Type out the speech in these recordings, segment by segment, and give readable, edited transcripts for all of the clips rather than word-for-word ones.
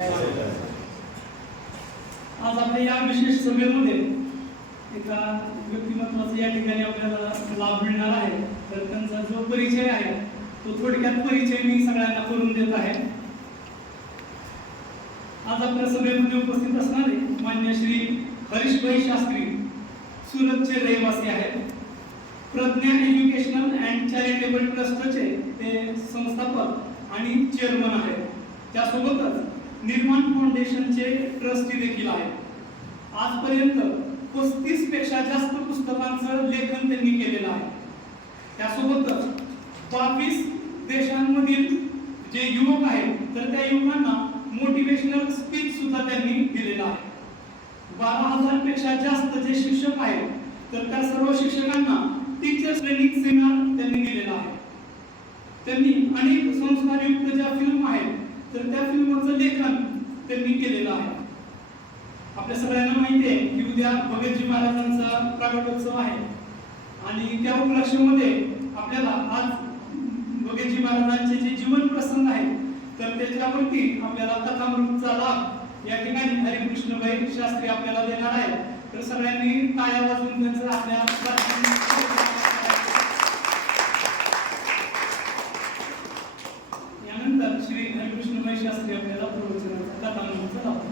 आज आपल्या या विशेष सभेमध्ये एका व्यक्तिमत्वाचा या ठिकाणी आपल्याला लाभ मिळणार आहे. तर त्यांचा जो परिचय आहे तो थोडक्यात परिचय मी सगळ्यांना करून देत आहे. आज आपल्या सभेमध्ये उपस्थित असणारे मान्य श्री हरीशभाई शास्त्री सुरतचे रहिवासी आहेत. प्रज्ञा एज्युकेशनल अँड चॅरिटेबल ट्रस्टचे ते संस्थापक आणि चेअरमन आहेत. त्यासोबतच निर्माण फाउंडेशनचे ट्रस्टी देखील आहेत. आजपर्यंत 35 पेक्षा जास्त पुस्तकांचं लेखन त्यांनी केलेलं आहे. त्यासोबतच 22 देशांमधील जे युवक आहेत तर त्या युवकांना मोटिवेशनल स्पीच सुद्धा त्यांनी दिलेला आहे. 12,000 पेक्षा जास्त जे शिक्षक आहेत तर त्या सर्व शिक्षकांना टीचर्स ट्रेनिंग सेमिनार त्यांनी दिलेला आहे. त्यांनी अनेक संस्कारयुक्त ज्या फिल्म आहेत तर त्या फिल्मचं लेखन त्यांनी केलेलं आहे. आपल्या सगळ्यांना माहिती आहे की उद्या भगतजी महाराजांचा प्रागटोत्सव आहे आणि त्या उपलक्षामध्ये आपल्याला आज भगतजी महाराजांचे जे जीवन प्रसंग आहेत तर त्याच्यावरती आपल्याला कथामृतचा लाभ या ठिकाणी हरिकृष्णभाई शास्त्री आपल्याला देणार आहेत. तर सगळ्यांनी टाळ्या वाजवून त्यांचं आपल्या यानंतर श्री हरिकृष्णभाई शास्त्री आपल्याला प्रवचनाचा कथामृतचा लाभ.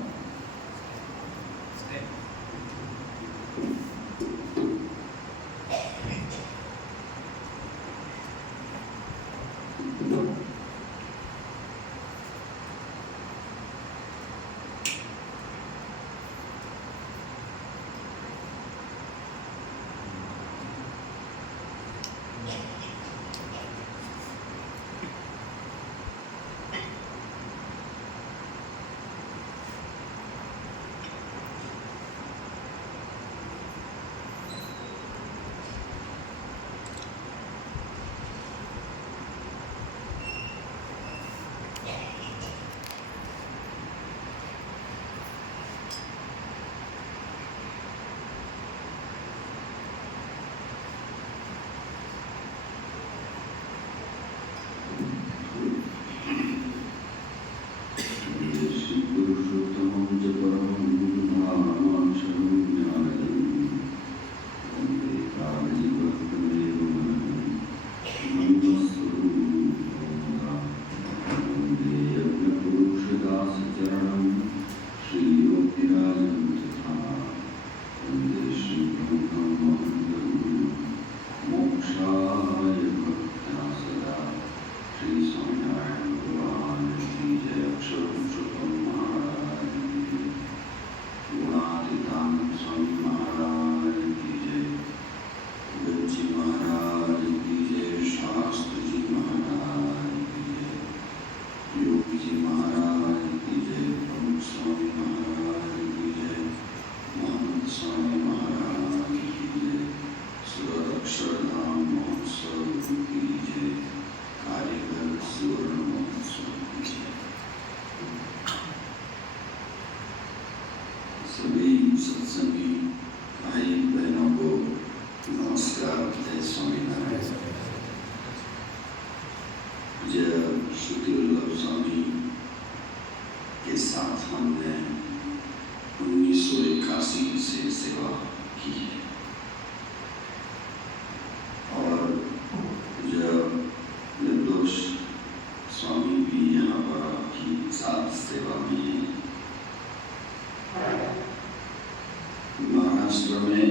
महाराष्ट्र में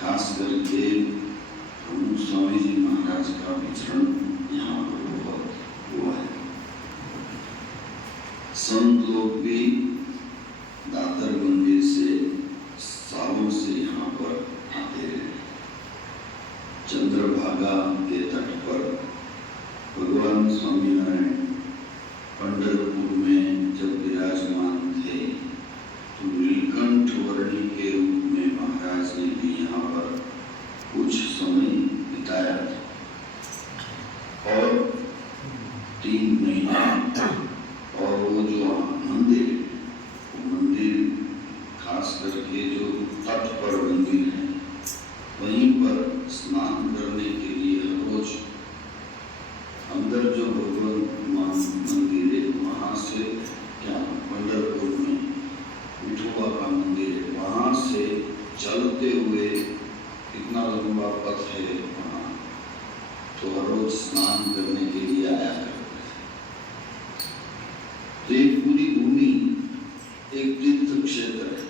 खास करके प्रमुख स्वामी जी महाराज का विचरण यहाँ पर बहुत हुआ है. संत लोग भी दादर मंदिर से सालों से यहाँ पर आते हैं. चंद्रभागा के तट पर भगवान स्वामीनारायण पंढरपुर में जब विराजमान थे तो नीलकंठ वर्णी के रूप में महाराज ने भी यहाँ पर कुछ समय बिताया और 3 महीना. और वो जो मंदिर खास करके जो तट पर मंदिर है वहीं पर स्नान करने के लिए रोज अंदर जो भगवान मंदिर है वहाँ तो ये पूरी भूमि एक तीर्थ क्षेत्र है।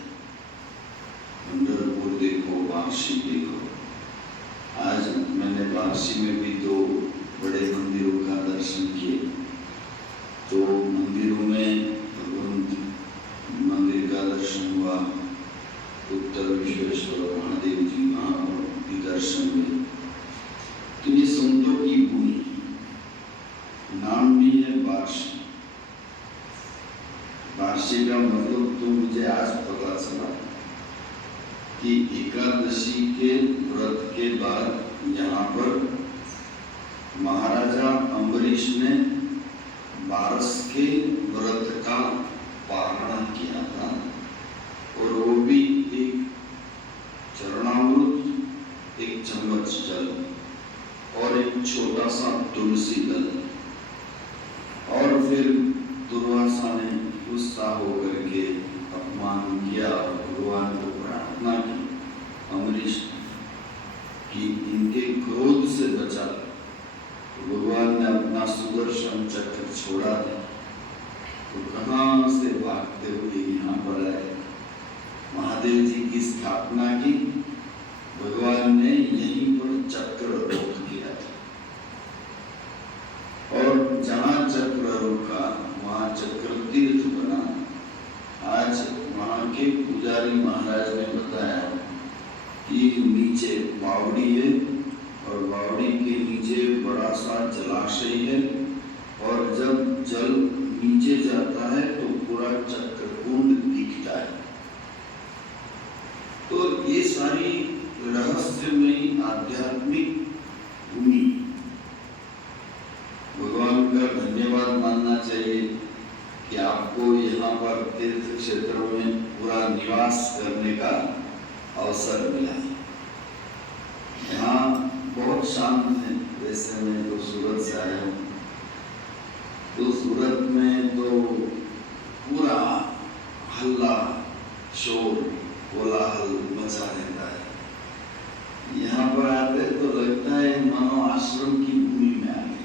पंढरपुर देखो, वाराणसी देखो। आज मैंने वाराणसी में भी 2 बड़े मंदिरों का दर्शन किए। तो मंदिरों में भगवंत मंदिर का दर्शन हुआ, उत्तर विश्वेश्वर महादेव जी वहाँ भी दर्शन हुए। तो ये संतों की भूमि, नाम भी है वाराणसी। वाराणसी का मतलब तो मुझे आज पता चला कि एकादशी के व्रत के बाद यहाँ पर महाराजा अम्बरीश ने 12 के व्रत का पारण किया था, और वो भी एक चरणामृत, एक चम्मच जल और एक छोटा सा तुलसी दल। और फिर दुर्वासा ने गुस्सा होकर के अपमान किया और भगवान को प्रार्थना की अम्बरीश कि इनके क्रोध से बचा। तो भगवान ने अपना सुदर्शन चक्र छोड़ा था, तो कहाँ से भागते हुए यहाँ पर आए, महादेव जी की स्थापना की। भगवान ने यहीं पर चक्र रोक दिया था, और जहाँ चक्र रोका वहाँ चक्र तीर्थ बना। आज वहाँ के पुजारी महाराज ने बताया कि नीचे बावड़ी है, और बावड़ी के नीचे बड़ा सा जलाशय है, और जब जल नीचे जाता है तो पूरा चक्र कुंड दिखता है। तो ये सारी रहस्यमयी आध्यात्मिक भूमि, भगवान का धन्यवाद मानना चाहिए कि आपको यहाँ पर तीर्थ क्षेत्रों में पूरा निवास करने का अवसर मिला। यहाँ बहुत शांत है। वैसे मैं तो सूरत से आया हूँ, तो सूरत में तो पूरा हल्ला शोर कोलाहल मचा रहता है। यहाँ पर आते तो लगता है मानो आश्रम की भूमि में आ गए।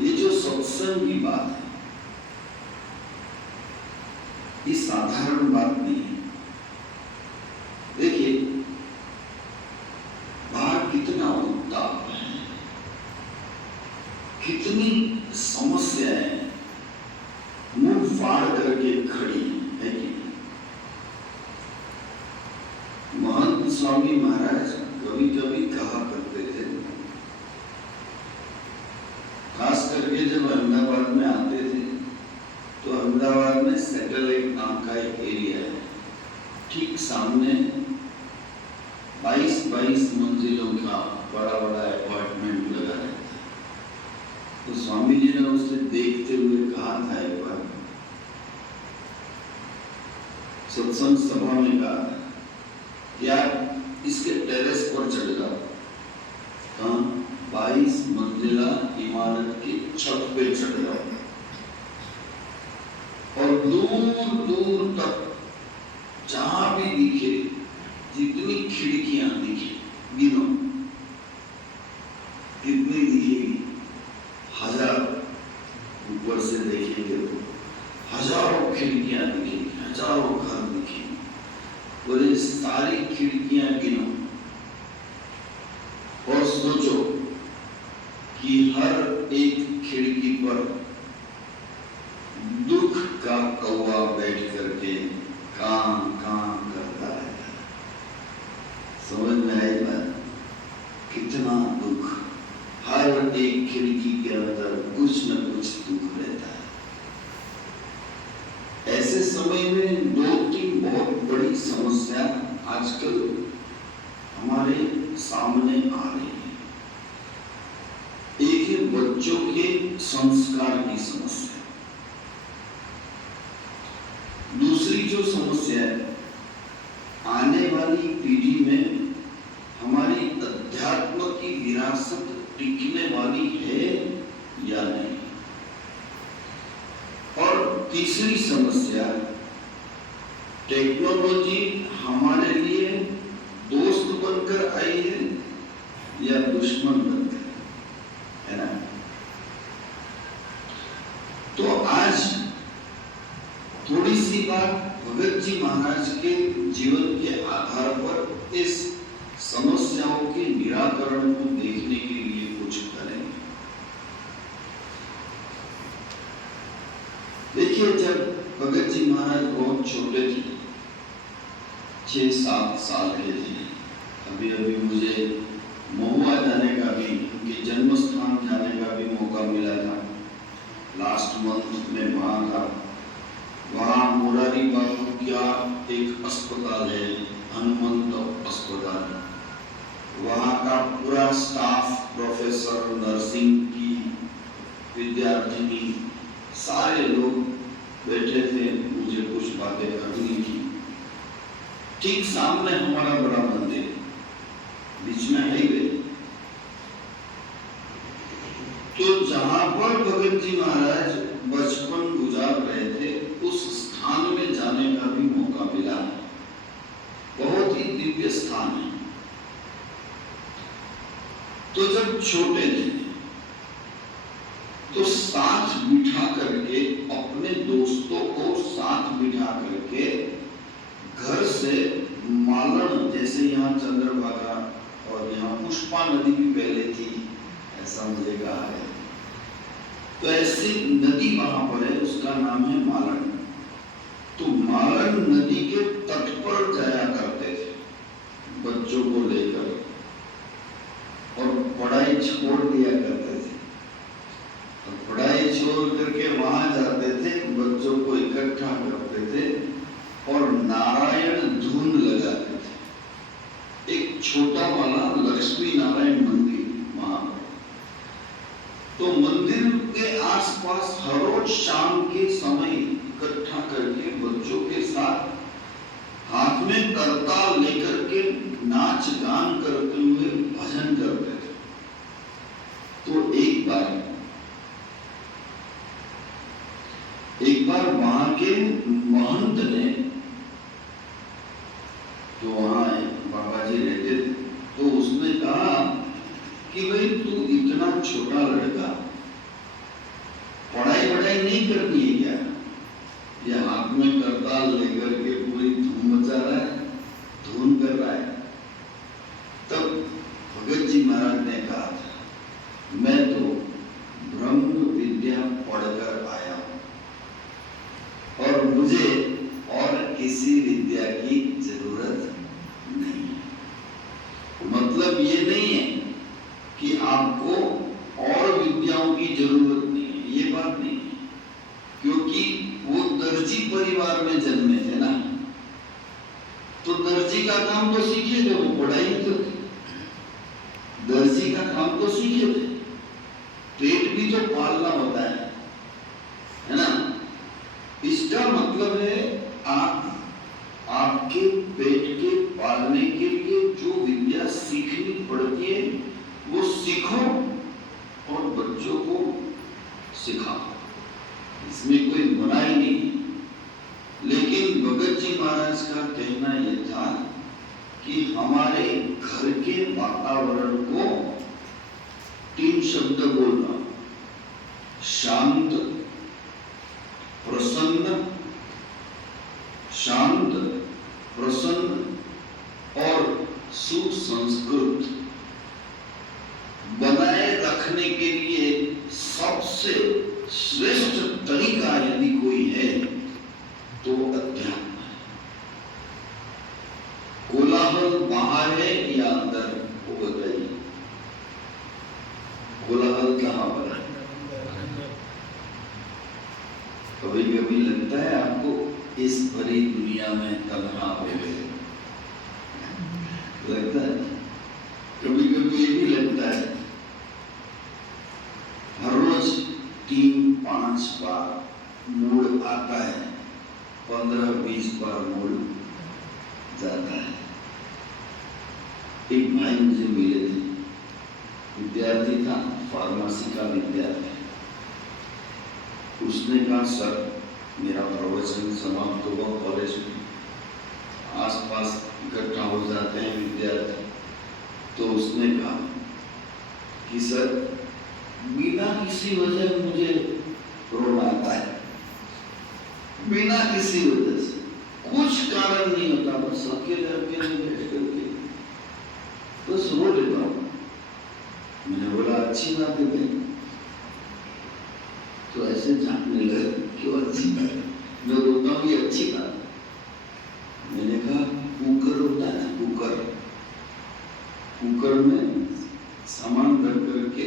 ये जो सत्संग की बात है, ये साधारण बात नहीं है। देखिए बाहर कितना उत्ताप है, कितनी समस्याएं मुंह फाड़ करके खड़ी है कि महंत स्वामी महाराज कभी कभी कहा करते थे, खास करके जब अहमदाबाद में आते थे, तो अहमदाबाद में सैटेलाइट नाम का एक एरिया है, ठीक सामने 22 मंजिलों का बड़ा बड़ा अपार्टमेंट लगा रहता है। तो स्वामी जी ने उसे देखते हुए कहा था एक बार, सत्संग सभा में कहा कि आप इसके टेरेस पर चढ़ जाओ। कहाँ? 22 मंजिला इमारत की छत पे चढ़ जाओ, और दूर दूर तक जहां भी दिखे, जितनी खिड़कियां दिखे, गिनो कितनी दिखेगी? 1000। ऊपर से देखेंगे तो हजारों खिड़कियां दिखेगी, हजारों घर दिखेंगे, और ये सारी खिड़कियां गिनो और सोचो कि हर एक खिड़की पर दुख का कौवा बैठ करके काम करता रहता है। समझ में आई बात? कितना दुख, हर एक खिड़की के अंदर कुछ न कुछ दुख रहता है। ऐसे समय में 2-3 बहुत बड़ी समस्या आजकल हमारे सामने आ रही है। एक है बच्चों के संस्कार की समस्या, दूसरी जो समस्या है, आने वाली पीढ़ी में हमारी अध्यात्म की विरासत टिकने वाली है या नहीं, और तीसरी समस्या, टेक्नोलॉजी हमारे लिए दोस्त बनकर आई है या दुश्मन बनकर, है ना? थोड़ी सी बात भगत जी महाराज के जीवन के आधार पर इस समस्याओं के निराकरण को देखने के लिए कुछ करें। देखिए, जब भगत जी महाराज बहुत छोटे थे, 6-7 साल के थे, अभी अभी मुझे महुआ जाने का भी, उनके जन्म स्थान जाने का भी मौका मिला था। लास्ट मंथ में वहां था। वहां मुरारी बाबू का एक अस्पताल है, हनुमंत अस्पताल। वहां का पूरा स्टाफ, प्रोफेसर, नर्सिंग की विद्यार्थिनी, सारे लोग बैठे थे। मुझे कुछ बातें करनी थी। ठीक सामने हमारा बड़ा मंदिर, बीच में हाईवे। तो जहां पर भगत जी महाराज बचपन गुजार रहे थे, उस स्थान में जाने का भी मौका मिला। बहुत ही दिव्य स्थान है। तो जब छोटे थे तो साथ बिठा करके, अपने दोस्तों को साथ बिठा करके घर से मालन, जैसे यहाँ चंद्रभागा और यहाँ पुष्पा नदी भी पहले थी, ऐसा मुझे कहा है। तो ऐसी नदी वहां पर है, उसका नाम है मालन। तो मालन नदी के तट पर जाया करते थे बच्चों को लेकर, और पढ़ाई छोड़ दिया करते थे। तो पढ़ाई छोड़ करके वहां जाते थे, बच्चों को इकट्ठा करते थे और नारायण धुन लगाते थे। एक छोटा वाला लक्ष्मी नारायण मंदिर वहां पर। तो मंदिर के आसपास हर रोज शाम के समय इकट्ठा करके बच्चों के साथ हाथ में करताल लेकर के नाच गान करते हुए भजन करते थे। तो एक बार वहां के महंत ने, जो वहां बाबा जी रहते थे, तो उसने कहा कि भाई तू इतना छोटा लड़का, पढ़ाई नहीं करनी है क्या? ये हाथ में करताल लेकर के पूरी धूम मचा रहा है, धुन कर रहा है। तब भगत जी महाराज ने कहा था, मैं तो ब्रह्म विद्या पढ़कर आया हूं और मुझे और किसी विद्या की जरूरत नहीं है। मतलब ये नहीं है कि आपको और विद्याओं की जरूरत नहीं है, ये बात नहीं है। क्योंकि वो दर्जी परिवार में जन्मे थे ना, तो दर्जी का काम तो सीखे थे, वो पढ़ाई तो दर्जी का काम तो सीखे थे। पेट भी तो पालना होता है ना? इसका मतलब है आपके पेट के पालने के लिए जो विद्या सीखनी पड़ती है वो सीखो और बच्चों को सिखाओ, इसमें कोई मनाही नहीं। लेकिन भगत जी महाराज का कहना यह था कि हमारे घर के वातावरण को 3 शब्द बोलना: शांत, प्रसन्न, शांत, प्रसन्न और सुसंस्कृत बनाए रखने के लिए सबसे श्रेष्ठ तरीका यदि कोई है तो अध्यात्म है। कोलाहल बाहर है या अंदर, वो बताइए। कोलाहल कहां पर है? कभी कभी लगता है आपको इस भरी दुनिया में तन्हा हो गए, लगता है? कभी कभी ये भी लगता है। हर रोज 3-5 बार मूड आता है, 15-20 बार मूड जाता है। एक भाई मुझे मिले थे, विद्यार्थी था, फार्मेसी का विद्यार्थी। उसने कहा, सर मेरा प्रवचन समाप्त हुआ कॉलेज में, आसपास इकट्ठा हो जाते हैं विद्यार्थी, तो उसने कहा कि सर बिना किसी वजह मुझे रोना आता है, बिना किसी अच्छी बात है भाई, तो ऐसे झांकने लगे क्यों अच्छी बात है? मैं बोलता हूँ ये अच्छी बात है। मैंने कहा कुकर होता है ना, कुकर, कुकर में सामान रख करके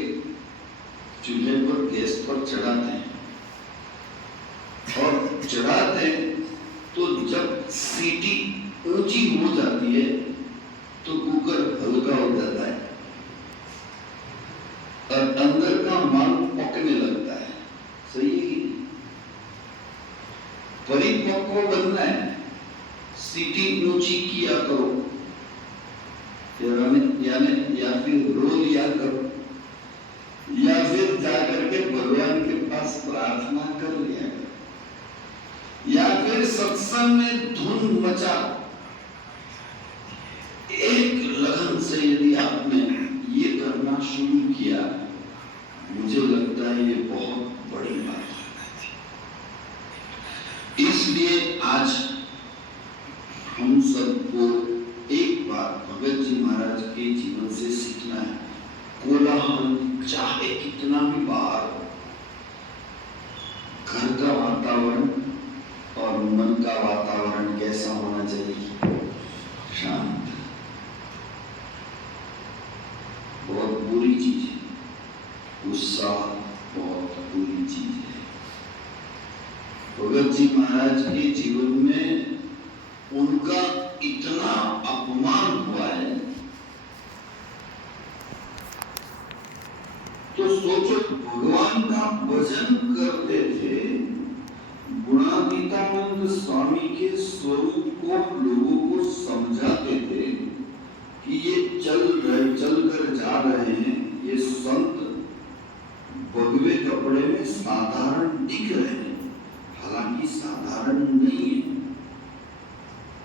चूल्हे पर गैस पर चढ़ाते हैं और चढ़ाते हैं तो जब सीटी ऊंची हो जाती है तो कुकर हल्का हो जाता है और अंदर का माल पकने लगता है। सही है कि नहीं? परिपक्व बनना है, सीटी ऊंची किया करो, या फिर रो लिया करो, या फिर जाकर के भगवान के पास प्रार्थना कर लिया करो, या फिर सत्संग में धुन मचा। एक लगन से यदि आपने ये करना शुरू किया, मुझे लगता है ये बहुत बड़ी बात है। इसलिए आज हम सबको एक बात भगत जी महाराज के जीवन से सीखना है। कोलाहल चाहे कितना भी बाहर हो, घर का वातावरण और मन का वातावरण कैसा होना चाहिए? शांत। बहुत बुरी चीज है गुस्सा, बहुत बुरी चीज है। भगत जी महाराज के जीवन में उनका इतना अपमान हुआ है, तो सोचो, भगवान का भजन करते थे, गुणातीतानंद स्वामी के स्वरूप को लोगों को समझाते थे कि ये चल कर जा रहे हैं, ये संत भगवे कपड़े में साधारण दिख रहे हैं, हालांकि साधारण नहीं है।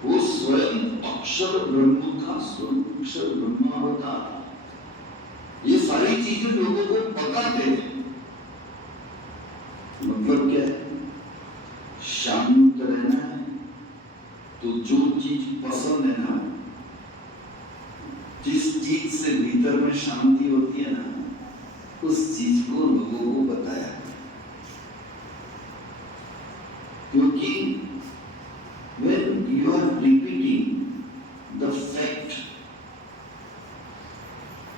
वो स्वयं अक्षर ब्रह्म था, स्वयं अक्षर ब्रह्म होता। ये सारी चीजें लोगों को बताते थे। मतलब क्या है? शांत रहना है, तो जो चीज पसंद है ना, जिस चीज से भीतर में शांति होती है ना, उस चीज को लोगों को बताया। क्योंकि when you are repeating the fact,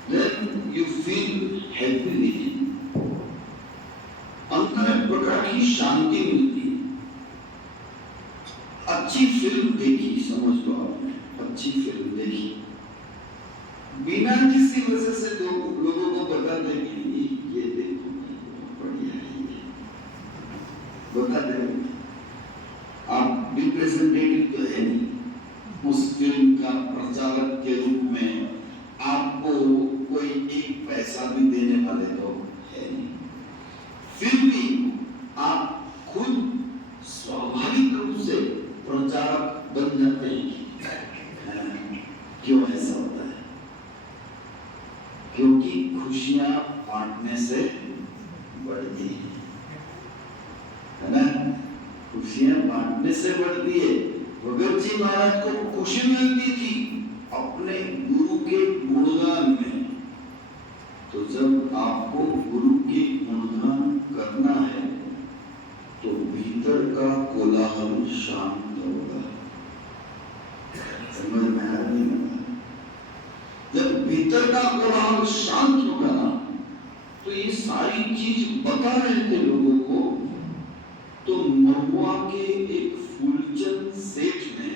then you feel happy within. अंदर एक प्रकार की शांति मिलती है। अच्छी फिल्म देखी, समझ लो आपने, अच्छी फिल्म देखी, बिना किसी वजह से लोगों को बता दे कि ये देखो बढ़िया है, ये बता दे। आप रिप्रेजेंटेटिव तो है नहीं उस फिल्म का, प्रचारक के रूप में आपको कोई एक पैसा भी देने वाले तो है नहीं, फिर भी आप खुद स्वाभाविक रूप से प्रचारक बन जाते हैं। क्यों ऐसा होता है? क्योंकि खुशियां बांटने से बढ़ती है ना, खुशियां बांटने से बढ़ती है। भगत जी महाराज को खुशी मिलती थी अपने गुरु के गुणगान में। तो जब आपको गुरु के गुणगान करना है तो भीतर का कोलाहल शांत होगा। समझ में आ रही है? जब भीतर का कोलाहल शांत होगा ना, तो ये सारी चीज बता रहे थे लोगों को। तो महुआ के एक फूलचंद सेठ ने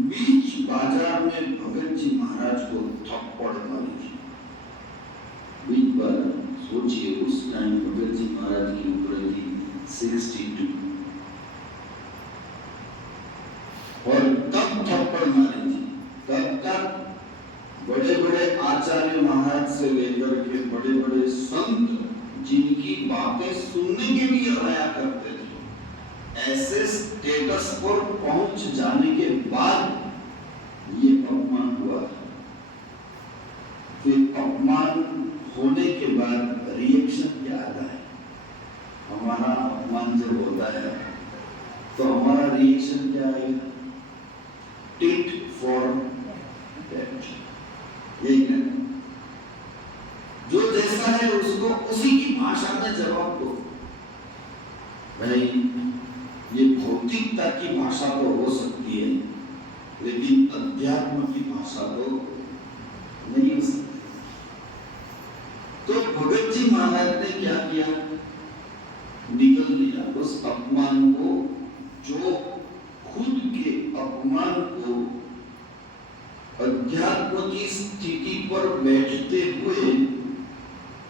बीच बाजार में भगत जी महाराज को थप्पड़ मारी थी। बीच बाजार, सोचिए उस टाइम भगत जी महाराज की उम्र थी 62 और तब थप्पड़ मारी थी। तब तक बड़े बड़े आचार्य महाराज से लेकर के बड़े बड़े संत जिनकी बातें सुनने के लिए आया करते थे, ऐसे स्टेटस पर पहुंच जाने के बाद ये अपमान हुआ। फिर अपमान होने के बाद रिएक्शन क्या आता है? हमारा अपमान जब होता है तो हमारा रिएक्शन क्या आएगा? Tit for tat. यही है, जो जैसा ने जवाब दो। भाई ये भौतिकता की भाषा तो हो सकती है, लेकिन अध्यात्म की भाषा तो नहीं हो सकती। तो भगत जी महाराज ने क्या किया, निकल लिया उस अपमान को, जो खुद के अपमान को अध्यात्म की स्थिति पर बैठते हुए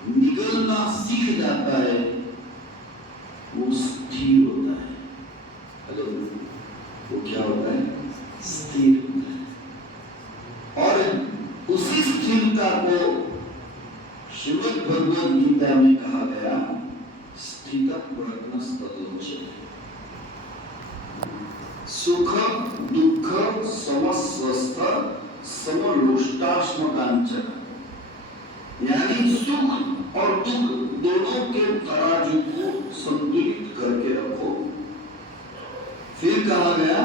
निगलना सीख जाता है, वो स्थिर होता है। हेलो, वो क्या होता है? स्थिर होता है। और उसी स्थिरता को श्रीमद् भगवद गीता में कहा गया, स्थितः प्रज्ञस्तदोच्यते। सुख दुख समस्वस्थ समलोष्टाश्मकांचन, यानी सुख और दुख दोनों के तराजू को संतुलित करके रखो। फिर कहा गया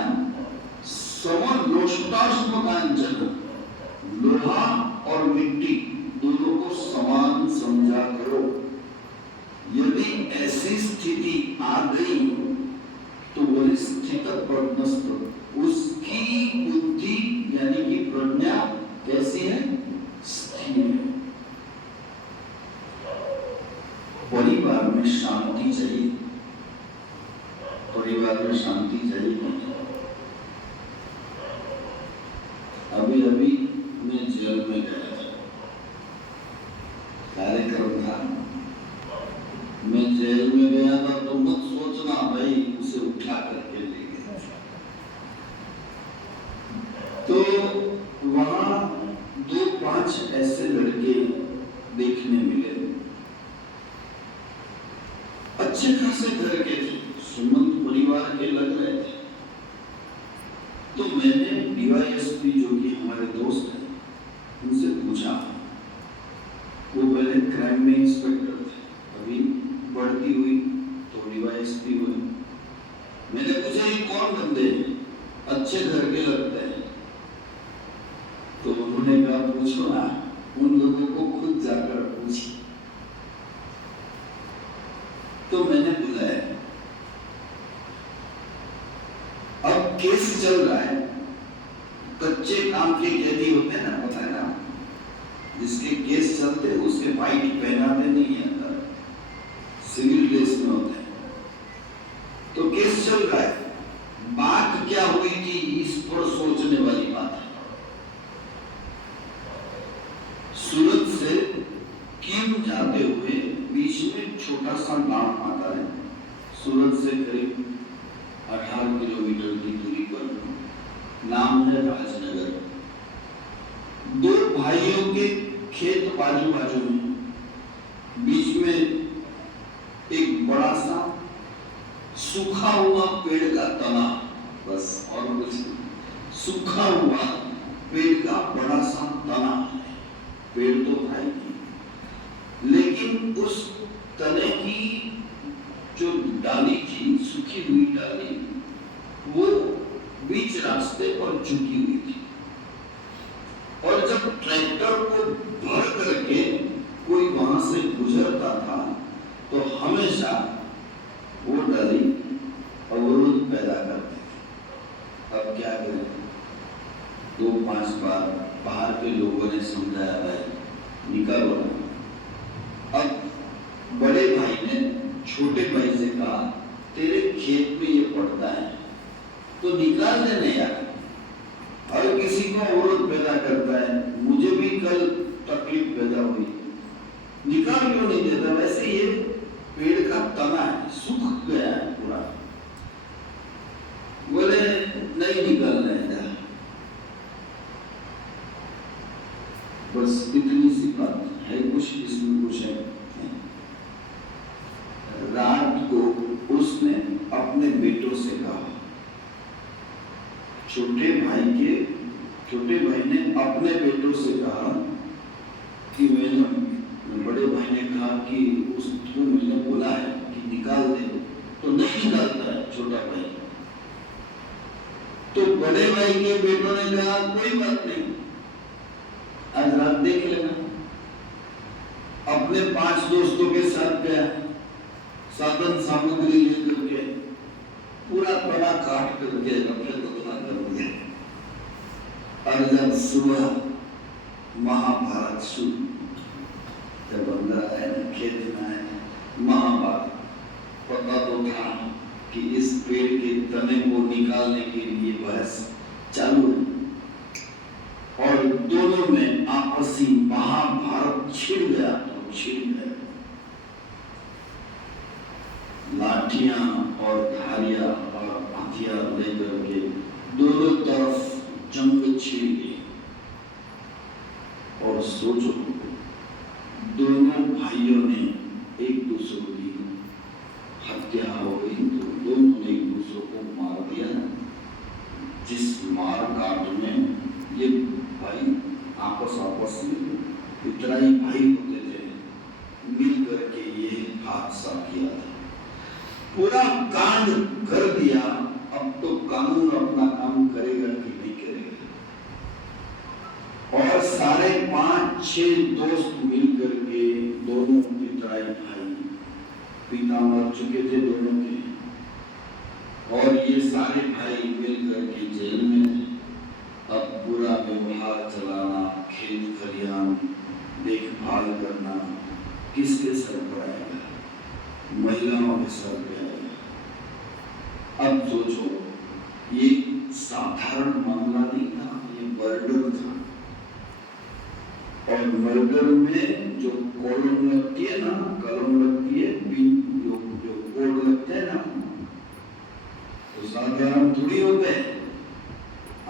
समलोष्टाश्मकांचन, लोहा और मिट्टी दोनों को समान समझा करो। यदि ऐसी स्थिति आ गई तो बोले स्थित प्रज्ञस्थ, उसकी बुद्धि यानी कि प्रज्ञा कैसी है? स्थिर है। परिवार में शांति चाहिए, परिवार में शांति चाहिए। अभी अभी मैं जेल में गया था, कार्यक्रम था, मैं जेल में गया था तो मत सोचना भाई उसे उठा करके ले गया। तो वहां 2-5 ऐसे लड़के देखने मिले, अच्छे खासे घर के थे, सुमंत परिवार के लग रहे थे। तो मैंने डीवाईएसपी जो कि हमारे दोस्त हैं उनसे पूछा, वो पहले क्राइम में इंस्पेक्टर थे, अभी बढ़ती हुई तो डीवाईएसपी हुए। मैंने पूछा ये कौन बंदे हैं, अच्छे घर के लगते हैं? तो उन्होंने कहा पूछो ना, उन लोगों को खुद जाकर पूछिए। तो मैंने बुलाया, अब केस चल रहा है, कच्चे काम के कैदी होते हैं ना, पता है ना, जिसके केस चलते उसके वाइट पहनाते नहीं है, अंदर सिविल ड्रेस में होते हैं। तो केस चल रहा है, बात क्या हुई थी इस पर सोचने वाली बात है। सूरत से कीम जाते हुए बीच में छोटा सा गांव आता है, सूरत से करीब 18 किलोमीटर की दूरी पर, नाम है राजनगर। 2 भाइयों के खेत बाजू बाजू में, बीच में एक बड़ा सा सूखा हुआ पेड़ का तना, बस और कुछ नहीं, सूखा हुआ पेड़ का बड़ा सा तना है। पेड़ तो है नहीं, लेकिन उस तने की जो डाली थी, सूखी हुई डाली, वो बीच रास्ते पर झुकी हुई थी। और जब ट्रैक्टर को भर करके कोई वहां से गुजरता था तो हमेशा वो डाली अवरोध पैदा करती थी। अब क्या करें, 2-5 बार बाहर के लोगों ने समझाया, भाई निकालो। अब बड़े भाई ने छोटे भाई से कहा, तेरे खेत में ये पड़ता है तो निकाल देने यार, हर किसी को अवरोध पैदा करता है, मुझे भी कल तकलीफ पैदा हुई, निकाल क्यों नहीं देता? वैसे ये पेड़ का तना है, सूख गया है पूरा। बोले नहीं निकालना है, बस इतनी सी बात है, कुछ इसमें कुछ है। रात को उसने अपने बेटों से कहा, छोटे भाई ने अपने बेटों से कहा कि बड़े भाई ने कहा कि उसको मैंने बोला है कि निकाल दे, तो नहीं निकालता है छोटा भाई। तो बड़े भाई के बेटों ने कहा कोई बात नहीं, आज रात देख लेना। अपने 5 दोस्तों के साथ गया, साधन सामग्री लेकर के पूरा तला काट करके रखे बदला कर दिया। और जब सुबह महाभारत शुरू, जब अंदर आए खेत में आए महाभारत, पता तो था कि इस पेड़ के तने को निकालने के लिए बहस चालू है और दोनों में आपसी महाभारत छिड़ गया तो छिड़ गया। लाठियां और धारियां और हथियार लेकर के दोनों तरफ जंग छिड़ गई। और सोचो, दोनों भाइयों ने एक दूसरे की हत्या हो गई, तो दोनों ने एक दूसरे को मार दिया। जिस मार काट में ये भाई आपस में इतना ही भाई होते थे, मिल करके ये हादसा किया था। पूरा कांड कर दिया। अब तो कानून अपना काम करेगा कि नहीं करेगा। और सारे 5-6 दोस्त मिल करके दोनों पितराई भाई, पिता मर चुके थे दोनों के, और ये सारे भाई मिल करके जेल में थे। अब पूरा व्यवहार चलाना, खेत खलिहान देखभाल करना किसके सर पर आएगा? महिलाओं के सर पे आएगा। अब सोचो, ये साधारण मामला नहीं था, ये मर्डर था। और मर्डर में जो कॉलम लगती है ना, कलम लगती है, जो कोड लगते हैं ना, तो साधारण थोड़ी होते हैं।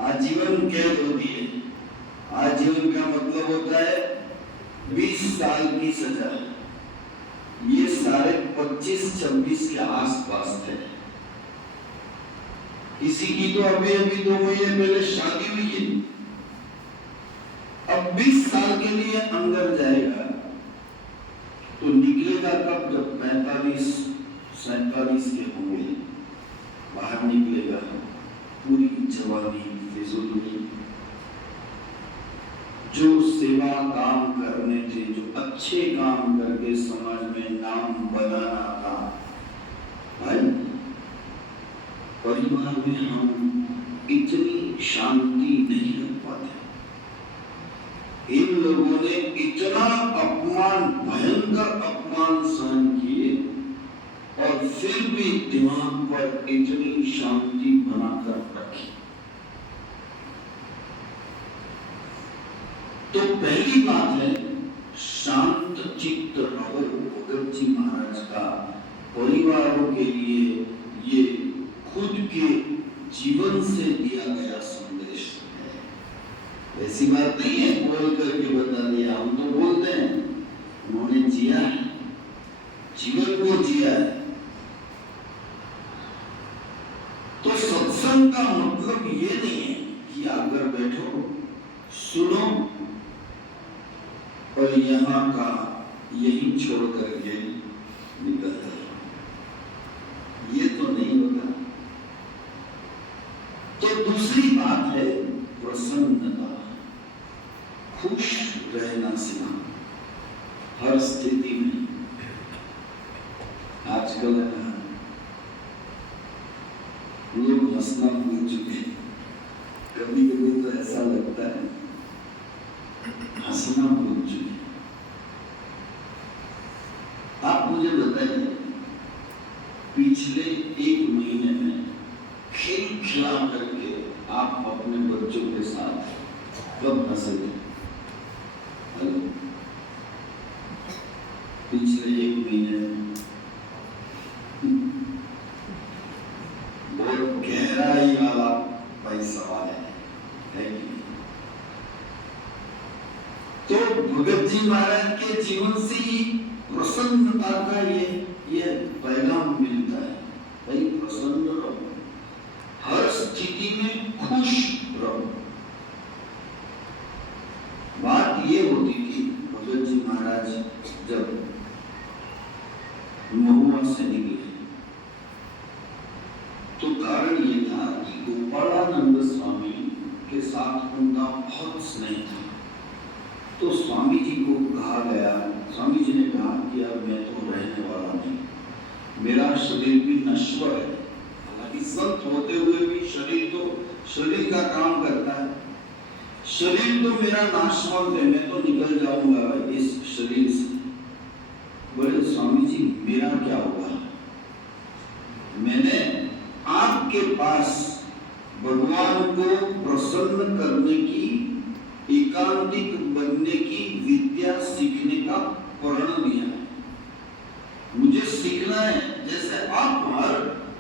आजीवन कैद होती है। आजीवन का मतलब होता है 20 साल की सजा। ये सारे 25-26 के आसपास थे। किसी की तो अभी 2 महीने पहले शादी हुई है, अब 20 साल के लिए अंदर जाएगा तो निकलेगा कब? जब 45-47 के होंगे, बाहर निकलेगा। पूरी जवानी फिजूल हुई। जो सेवा काम करने थे, जो अच्छे काम करके समाज में नाम बनाना था, भाई परिवार में हम इतनी शांति नहीं रख पाते। इन लोगों ने इतना अपमान, भयंकर अपमान सहन किए और फिर भी दिमाग पर इतनी शांति बनाकर रखी। तो पहली बात है, शांत चित्त रहो। भगत जी महाराज का परिवारों के लिए ये खुद के जीवन से दिया गया संदेश है। ऐसी बात नहीं है बोल करके बता दिया, हम तो बोलते हैं, उन्होंने जिया है, जीवन को जिया है। तो सत्संग का मतलब ये नहीं है कि आकर बैठो, सुनो और यहाँ का यही छोड़ करके निकल जाओ। ये तो नहीं होता। तो दूसरी बात है प्रसन्नता, खुश रहना सीखना हर स्थिति में। आजकल लोग हंसना भूल चुके हैं। कभी कभी तो ऐसा लगता है हंसना भूल चुके। आप मुझे बताइए, पिछले 1 महीने में खेल खिला करके आप अपने बच्चों के साथ कब हंसे थे? पिछले 1 महीने में बहुत गहराई वाला भाई सवाल है कि तो भगत जी महाराज के जीवन से प्रसन्नता का ये पैगाम मिलता है। भाई प्रसन्न रहो, हर स्थिति में खुश रहो। बात ये होती थी, भगत जी महाराज जब महुआ से निकले तो कारण ये था कि गोपालानंद स्वामी के साथ उनका बहुत स्नेह था। तो स्वामी जी को कहा गया, स्वामी जी ने कहा कि अब मैं तो रहने वाला नहीं, मेरा शरीर भी नश्वर है। हालांकि संत होते हुए भी शरीर का काम करता है। शरीर तो मेरा नाशवंत है, मैं तो निकल जाऊंगा इस शरीर से। बोले स्वामी जी मेरा क्या होगा? मैंने आपके पास भगवान को प्रसन्न करने की, एकांतिक बनने की विद्या सीखने का प्रण लिया है। मुझे सीखना है। जैसे आप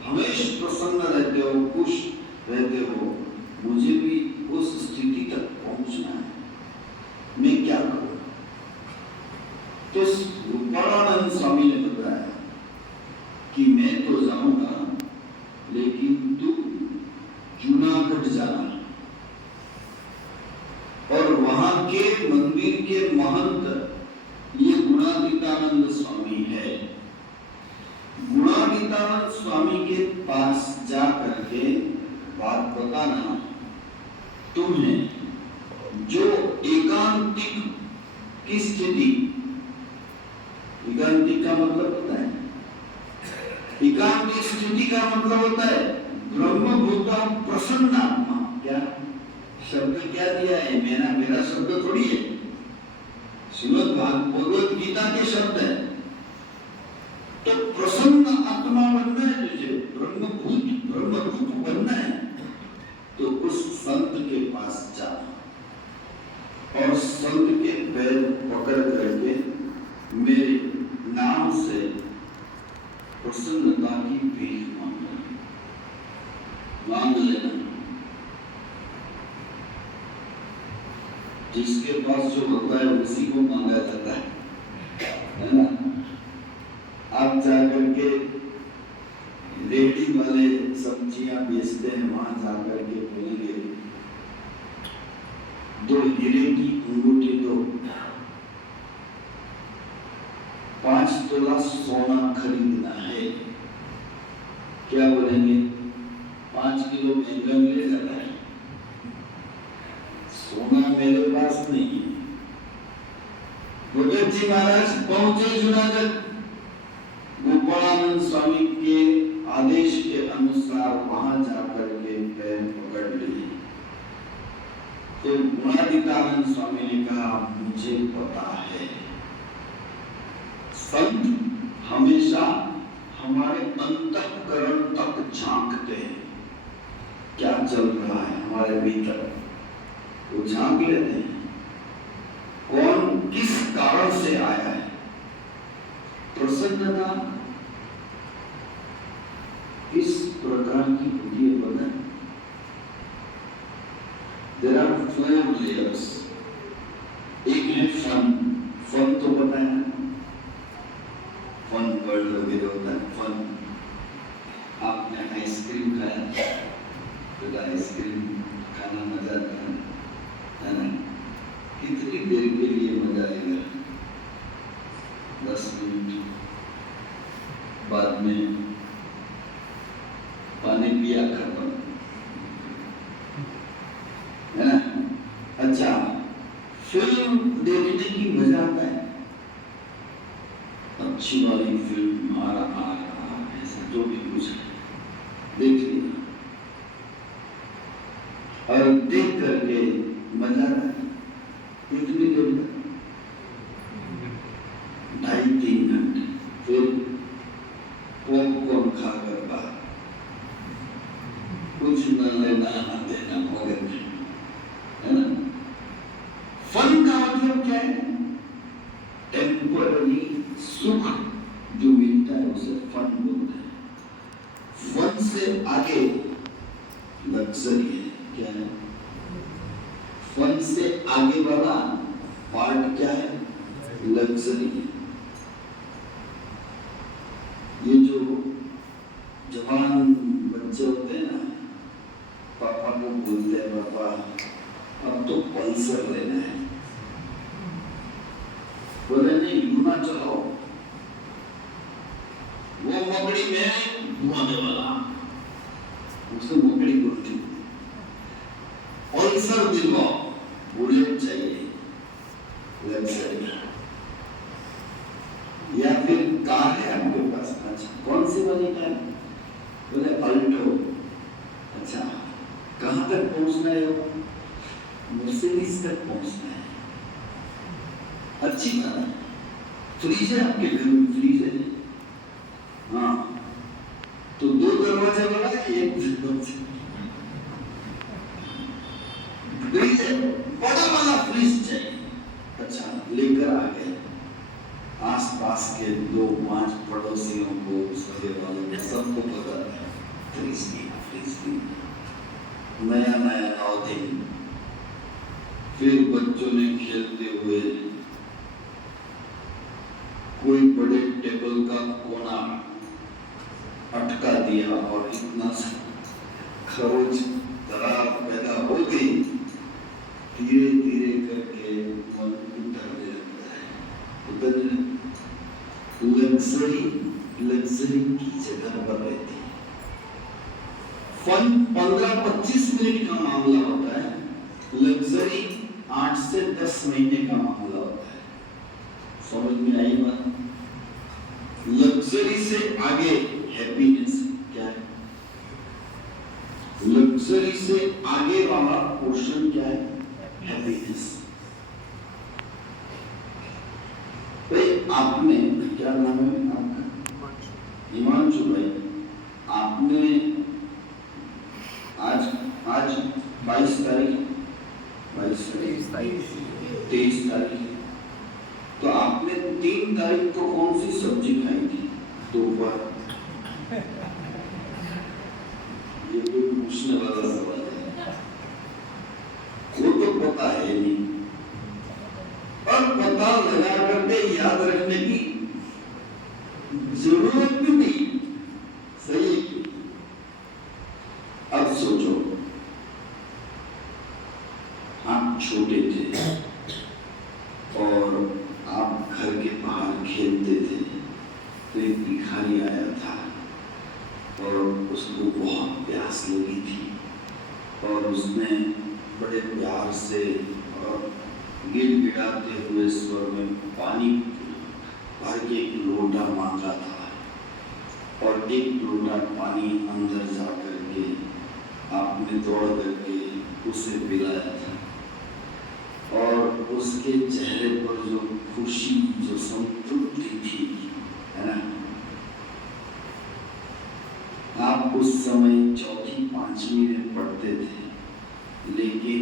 हमेशा प्रसन्न रहते हो, खुश रहते हो, मुझे भी उस स्थिति तक पहुंचना है। मैं क्या करूं? तो रूपानंद स्वामी ने बताया कि मैं तो जाऊंगा, लेकिन तू जूनागढ़ जाना और वहां के मंदिर के महंत ये गुणातीतानंद स्वामी है। गुणातीतानंद स्वामी के पास जा करके बात बताना, तुम्हें जो एकांतिक की स्थिति, एकांतिक का मतलब होता है, एकांतिक स्थिति का मतलब होता है ब्रह्मभूता प्रसन्नात्मा। क्या शब्द क्या दिया है? मेरा शब्द थोड़ी है, श्रीमद् भगवद गीता के शब्द है। तो प्रसन्न आत्मा बनना है तुझे, ब्रह्मभूत बनना है, तो उस संत के पास जा और संत के पैर पकड़ करके मेरे नाम से प्रसन्नता की भीख मांग लेना। जिसके पास जो होता है उसी को मांगा जाता है ना? आप जाकर के रेडी वाले सब्जियां बेचते हैं, वहां जाकर के बोलेंगे 2 हीरे की अंगूठी दो, 5 तोला सोना खरीदना है। क्या बोलेंगे? 5 किलो महंगा मिल जाता है, सोना मेरे पास नहीं है। भगत जी महाराज पहुंचे जूनागढ़, गोपालानंद स्वामी के आदेश के अनुसार वहां जाकर के पैर पकड़ लिए। तो गुणातीतानंद स्वामी ने कहा मुझे पता है, संत हमेशा हमारे अंतःकरण तक झांकते हैं, क्या चल रहा है हमारे भीतर, वो झांक लेते हैं। कौन किस कारण से आया है? प्रसन्नता इस प्रकार की होती है। पता है, देयर आर 4 लेयर्स। एक है फन तो पता है, फन वर्ड वगैरह होता है, फन। आपने आइसक्रीम खाया तो आइसक्रीम खाना मजा आता है ना? कितनी देर के लिए मजा आएगा? 10 मिनट बाद में पानी पिया खत्म, है ना? अच्छा, फिल्म देखने की मजा आता है, अच्छी वाली फिल्म आ रहा ऐसा जो भी कुछ है देख लिया और देख करके मजा आता है। कितनी देर तक? 2.5-3 घंटे। फिर पॉपकॉर्न खाकर बाहर, कुछ न लेना न देना मगन में, है ना? फन का मतलब क्या है? टेम्पररी सुख जो मिलता है उसे फन बोलते हैं। फन से आगे लग्जरी है। क्या है? फन से आगे वाला पार्ट क्या है? लग्जरी है। ये जो जवान बच्चे होते हैं ना, पापा को बोलते हैं पापा अब तो पल्सर लेना है, बोले नहीं लूना चलाओ, वो मकड़ी में धुआने वाला, उसे मकड़ी बोलती। पल्सर दिलवा बुलेट चाहिए, लग्जरी, या फिर कार है आपके पास? अच्छा, कौन ऑल्टो। अच्छा, कहाँ तक पहुँचना है? मर्सिडीज तक पहुँचना है। अच्छी बात है। फ्रीज है आपके घर में? फ्रीज है? हाँ, तो 2 दरवाजा वाला है, 1 दरवाजा। फ्रीज है, बड़ा वाला फ्रीज चाहिए। अच्छा, लेकर आ गए। आसपास के 2-5 पड़ोसियों को, सगे वालों को, सबको पता है फ्रीज नहीं, नया नया 9 दिन। फिर बच्चों ने खेलते हुए कोई बड़े टेबल का कोना अटका दिया और इतना खरोच दरार पैदा हो गई। धीरे धीरे करके मन उतरने लगता है। लग्जरी की जगह पर रहती है। फन 15-25 मिनट का मामला होता है, लग्जरी 8 से 10 महीने का मामला होता है। समझ में आई बात? लग्जरी से आगे हैप्पीनेस क्या है? लग्जरी से आगे वाला पोर्शन क्या है? हैप्पीनेस। भाई आपने, क्या नाम है आपका? हिमांशु भाई, आपने आज 22 तारीख 23 तारीख, तो आपने 3 तारीख को कौन सी सब्जी खाई थी दोपहर? ये कोई पूछने वाला सवाल है? वो तो पता है नहीं, और पता लगा करके याद रखने की जरूरत भी नहीं। सही? अब सोचो, आप छोटे थे और आप घर के बाहर खेलते थे, तो एक भिखारी आया था और उसको बहुत प्यास लगी थी और उसने बड़े प्यार से और गिड़गिड़ाते हुए स्वर में पानी भर के 1 लोटा मांगा था और 1 लोटा पानी अंदर जा करके आपने दौड़ करके उसे पिलाया था। और उसके चेहरे पर जो खुशी, जो संतृप्ति थी, है ना? आप उस समय 4वीं-5वीं में पढ़ते थे, लेकिन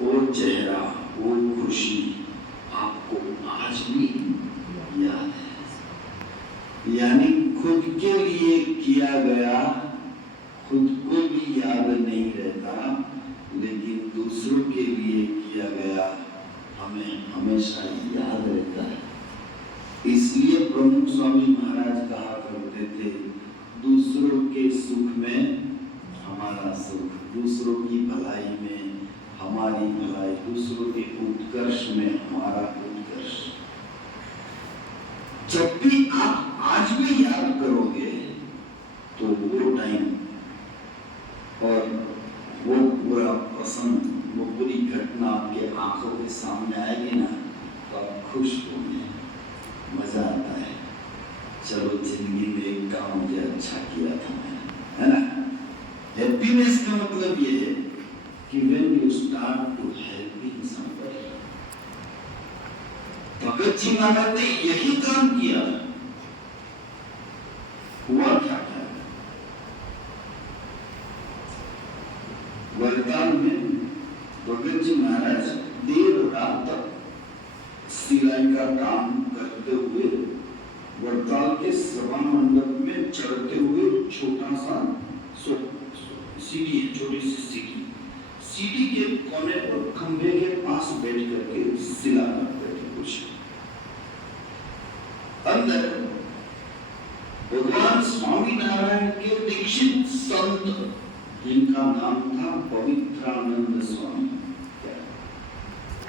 वो चेहरा, वो खुशी आपको आज भी याद है। यानी खुद के लिए किया गया खुद को भी याद नहीं रहता, लेकिन दूसरों के लिए किया गया हमें हमेशा याद रहता है। इसलिए प्रमुख स्वामी महाराज कहा करते थे, दूसरों के सुख में हमारा सुख, दूसरों की भलाई में हमारी भलाई, दूसरों के उत्कर्ष में हमारा उत्कर्ष। जब भी आप आज भी याद करोगे तो वो टाइम और वो पूरा प्रसंग, वो पूरी घटना आपके आंखों के सामने आएगी ना, तो आप खुश होंगे, मजा आता है। चलो, जिंदगी में एक काम मुझे अच्छा किया था मैंने, है ना? हैप्पीनेस का मतलब ये है कि when you start to helping somebody। Bhagat ji महाराज ने यही काम किया। हुआ क्या? वरदान में भगत जी महाराज देर रात तक सिलाई का काम करते हुए वरदान के सभा मंडप में चढ़ते हुए छोटा सा सीढ़ी, छोटी सी सीढ़ी के कोने पर खंभे के पास बैठ करके सिला करते थे कुछ। अंदर भगवान स्वामी नारायण के दीक्षित संत, जिनका नाम था पवित्रानंद स्वामी,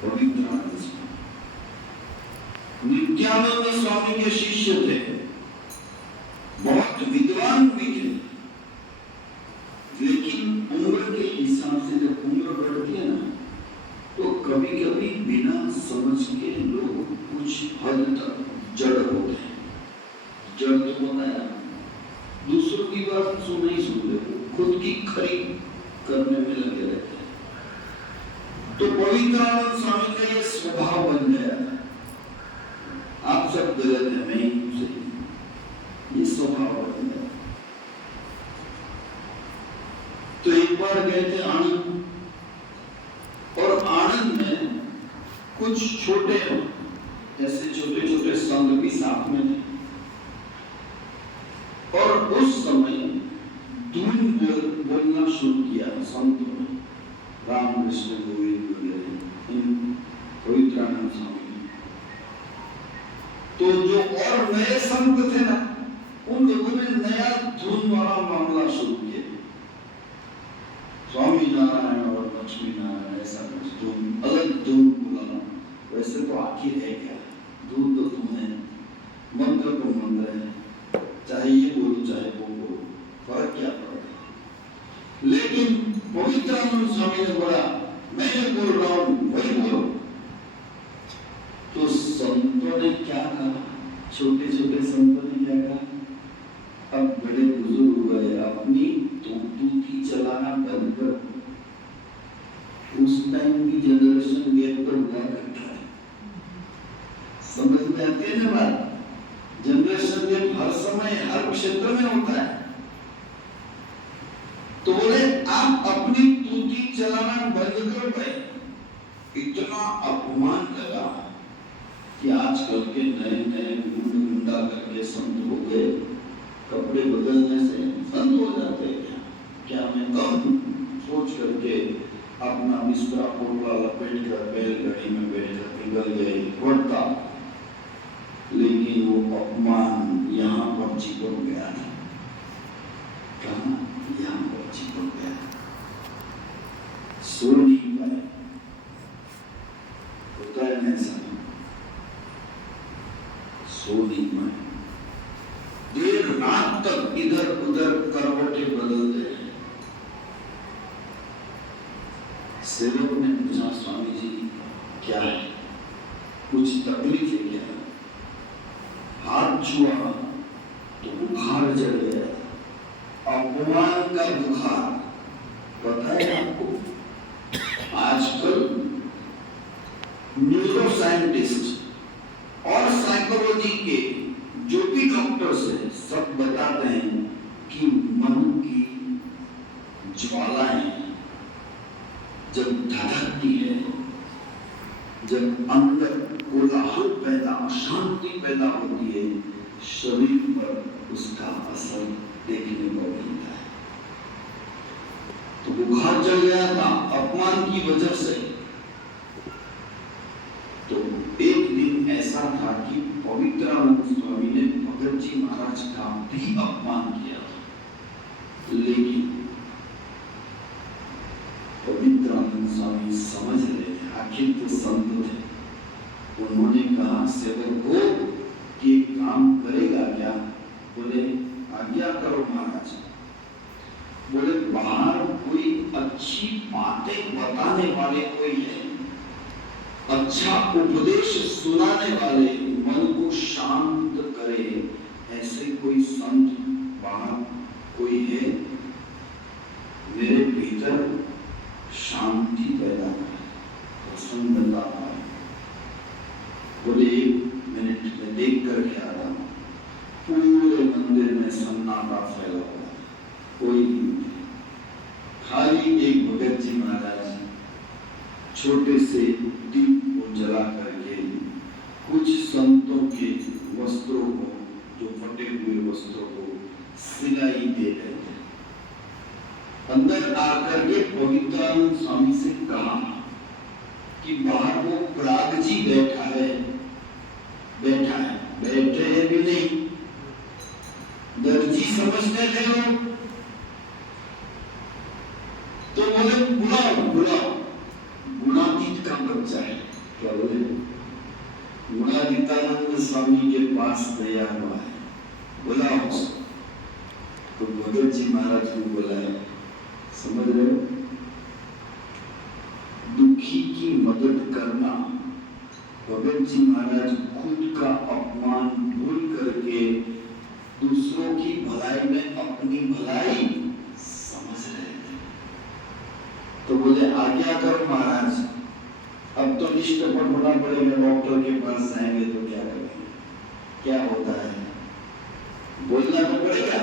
पवित्रानंद स्वामी नित्यानंद स्वामी के शिष्य थे, बहुत विद्वान भी थे, लेकिन उम्र के हिसाब से जब उम्र बढ़ती है ना, तो कभी कभी बिना समझ के लोग कुछ हद तक जड़ होते हैं। जड़ तो बताया, दूसरों की बात नहीं सुनते, खुद की खरीद करने में लगे रहते हैं। तो पवित्रानंद स्वामी का ये स्वभाव बन गया, आप सब गलत है, मैं ही सही, ये स्वभाव बन गया। तो एक बार गए थे आनंद, और आनंद में कुछ छोटे ऐसे छोटे छोटे संघ भी साथ में थे, और उस समय धुन बोलना शुरू किया संतों ने, राम कृष्ण गोविंद वगैरह इन पवित्रानंद स्वामी ने। तो जो और नए संत थे ना, उन लोगों ने नया धुन वाला मामला शुरू किया, स्वामी नारायण और लक्ष्मी नारायण, ऐसा कुछ धुन, अलग धुन बोला। वैसे तो आखिर है क्या, धुन तो धुन है, मंत्र तो मंत्र है, चाहे ये बोलो चाहे वो बोलो, फर्क क्या पड़ता है। लेकिन पवित्रानंद स्वामी ने बोला मैं जो बोल रहा हूं वही बोलो। तो संतों ने क्या कहा, छोटे छोटे संतों ने क्या कहा, अब बड़े बुजुर्ग हुए, अपनी तूती चलाना बंद कर। उस टाइम की जनरेशन गैप पर हुआ करता है, समझ में आती है ना बात। जनरेशन गैप हर समय हर क्षेत्र में होता है। तो बोले आप अपनी तूती चलाना बंद कर पाए। इतना अपमान लगा कि आजकल के नए नए गुंडा करके संत हो गए, कपड़े बदलने से संत हो जाते हैं क्या मैं कम सोच करके अपना बिस्तरा पोटला लपेट कर बैलगाड़ी में बैठकर निकल गए पड़ता। लेकिन वो अपमान यहाँ पर चिपक गया था, कहाँ यहाँ पर चिपक गया, सो नहीं पाए। होता है ऐसा, सो नहीं पाए, देर रात तक इधर उधर करवटें बदलते हैं। सेवक ने पूछा स्वामी जी क्या है, कुछ तकलीफ है क्या? हाथ छुआ तो बुखार चढ़ गया, अपमान का बुखार। पता है आपको, आजकल न्यूरो साइंटिस्ट और साइकोलॉजी के जो भी डॉक्टर्स हैं सब बताते हैं कि मन की ज्वालाएं जब धधकती है, जब अंदर कोलाहल पैदा, अशांति पैदा होती है, शरीर पर उसका असर देखने को मिलता है। तो बुखार चढ़ गया था अपमान की वजह से। तो एक दिन ऐसा था कि पवित्रानंद स्वामी ने भगत जी महाराज का भी अपमान किया था, लेकिन पवित्रानंद स्वामी समझ रहे थे, आखिर तो संत थे। उन्होंने कहा सेवक को कि काम करेगा क्या? बोले आज्ञा करो महाराज। बोले बाहर कोई अच्छी बातें बताने वाले कोई है, अच्छा उपदेश सुनाने वाले, मन को शांत करे, ऐसे कोई संत बाहर कोई है? मेरे भीतर शांति पैदा करे, प्रसन्नता आए। बोले 1 मिनट में देख करके आ रहा हूं। पूरे मंदिर में सन्नाटा फैला हुआ है, कोई नहीं, खाली एक भगत जी महाराज छोटे से दीप को जला करके कुछ संतों के वस्त्रों को, जो फटे हुए वस्त्रों को सिलाई दे रहे थे। अंदर आकर के पवित्रानंद स्वामी से कहा कि बाहर वो प्राग जी बैठा है, बैठे हैं भी नहीं, दर्जी समझते थे लोग। तो बोले बुलाओ, गुणातीत का बच्चा है। क्या बोले? गुणातीतानंद स्वामी के पास तैयार हुआ है, बुलाओ उसको। तो भगत जी महाराज को बुलाया। समझ रहे हो, दुखी की मदद करना। भगत जी महाराज खुद का अपमान भूल करके दूसरों की भलाई में अपनी भलाई समझ तो बोले आज्ञा करो महाराज, अब तो लिस्ट पढ़ना पड़ेगा, डॉक्टर के पास जाएंगे तो क्या करेंगे, क्या होता है, बोलना तो पड़ेगा।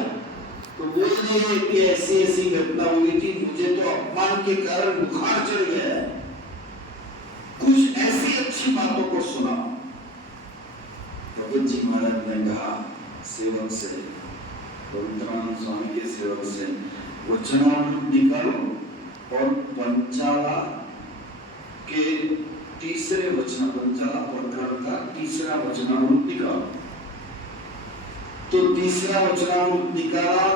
तो बोल रहे कि ऐसी ऐसी घटना हुई थी, मुझे तो अपमान के कारण बुखार चढ़ गया है, कुछ ऐसी अच्छी बातों को सुना। भगत जी महाराज ने कहा सेवक से, पवित्रानंद स्वामी के सेवक से, वचनामृत निकालो और पंचाला के तीसरे वचन, पंचाला प्रकरण का तीसरा वचनामृत निकालो। तो तीसरा वचनामृत निकाला,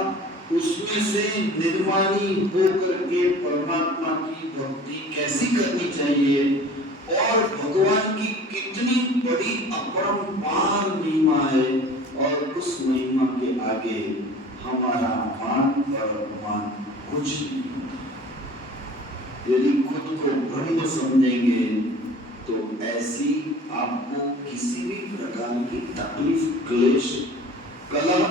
उसमें से निर्माणी होकर के परमात्मा की भक्ति कैसी करनी चाहिए और भगवान की कितनी बड़ी अपरंपार महिमा है, और उस महिमा के आगे हमारा मान और अपमान कुछ नहीं होता। यदि खुद को ब्रह्म समझेंगे तो ऐसी आपको किसी भी प्रकार की तकलीफ, क्लेश, कलह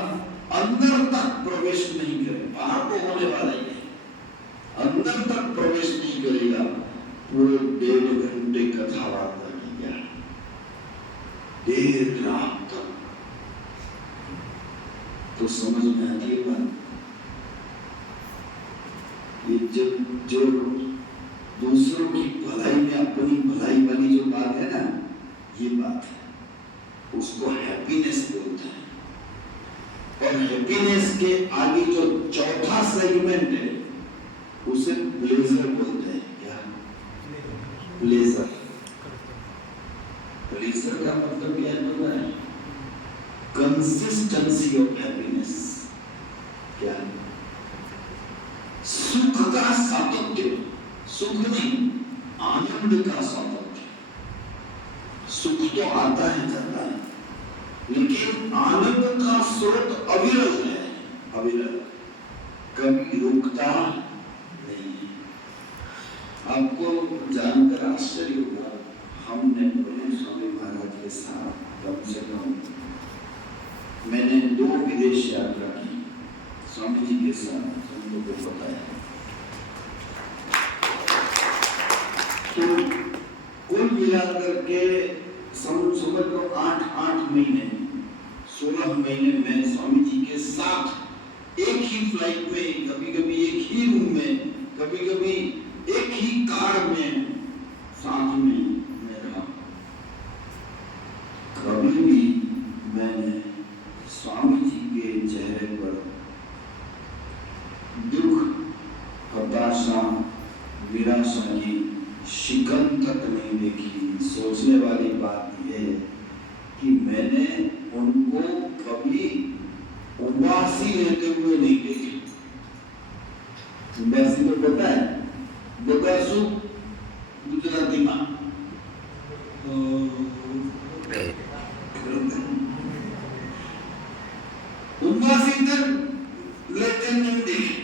अंदर तक प्रवेश नहीं करे, बाहर तो होने वाला ही नहीं, अंदर तक प्रवेश नहीं करेगा। पूरे 1.5 घंटे कथा वार्ता किया, देर रात तक, तो समझ में आती है बात। ये जो दूसरों की भलाई में अपनी भलाई वाली जो बात है ना, ये बात है, उसको हैप्पीनेस बोलते हैं। और हैप्पीनेस के आगे जो चौथा सेगमेंट है उसे प्लेजर बोलते हैं। क्या प्लेजर? प्लेजर का मतलब क्या होता है? Consistency of happiness. क्या? सुख का सातत्य, सुख नहीं, आनंद का सातत्य। सुख तो आता है जाता है, लेकिन आनंद का स्रोत अविरल है, अविरल, कभी रुकता नहीं है। आपको जानकर आश्चर्य होगा, हमने ब्रह्म स्वामी महाराज के साथ कम से कम मैंने 2 विदेश यात्रा की स्वामी जी के साथ, संतों को बताया। तो कुल मिलाकर के समझ लो 8 महीने, 16 महीने में स्वामी जी के साथ एक ही फ्लाइट में, कभी कभी एक ही रूम में, कभी कभी एक ही कार में साथ में मैं रहा। कभी भी मैंने स्वामी जी के चेहरे पर दुख, हताशा, निराशा की शिकन तक नहीं देखी। सोचने वाली बात यह है कि मैंने उनको कभी उदासी लेते हुए नहीं देखी। उदासी को पता है? बगासु गुजराती में उदासी तक लेते नहीं देखी।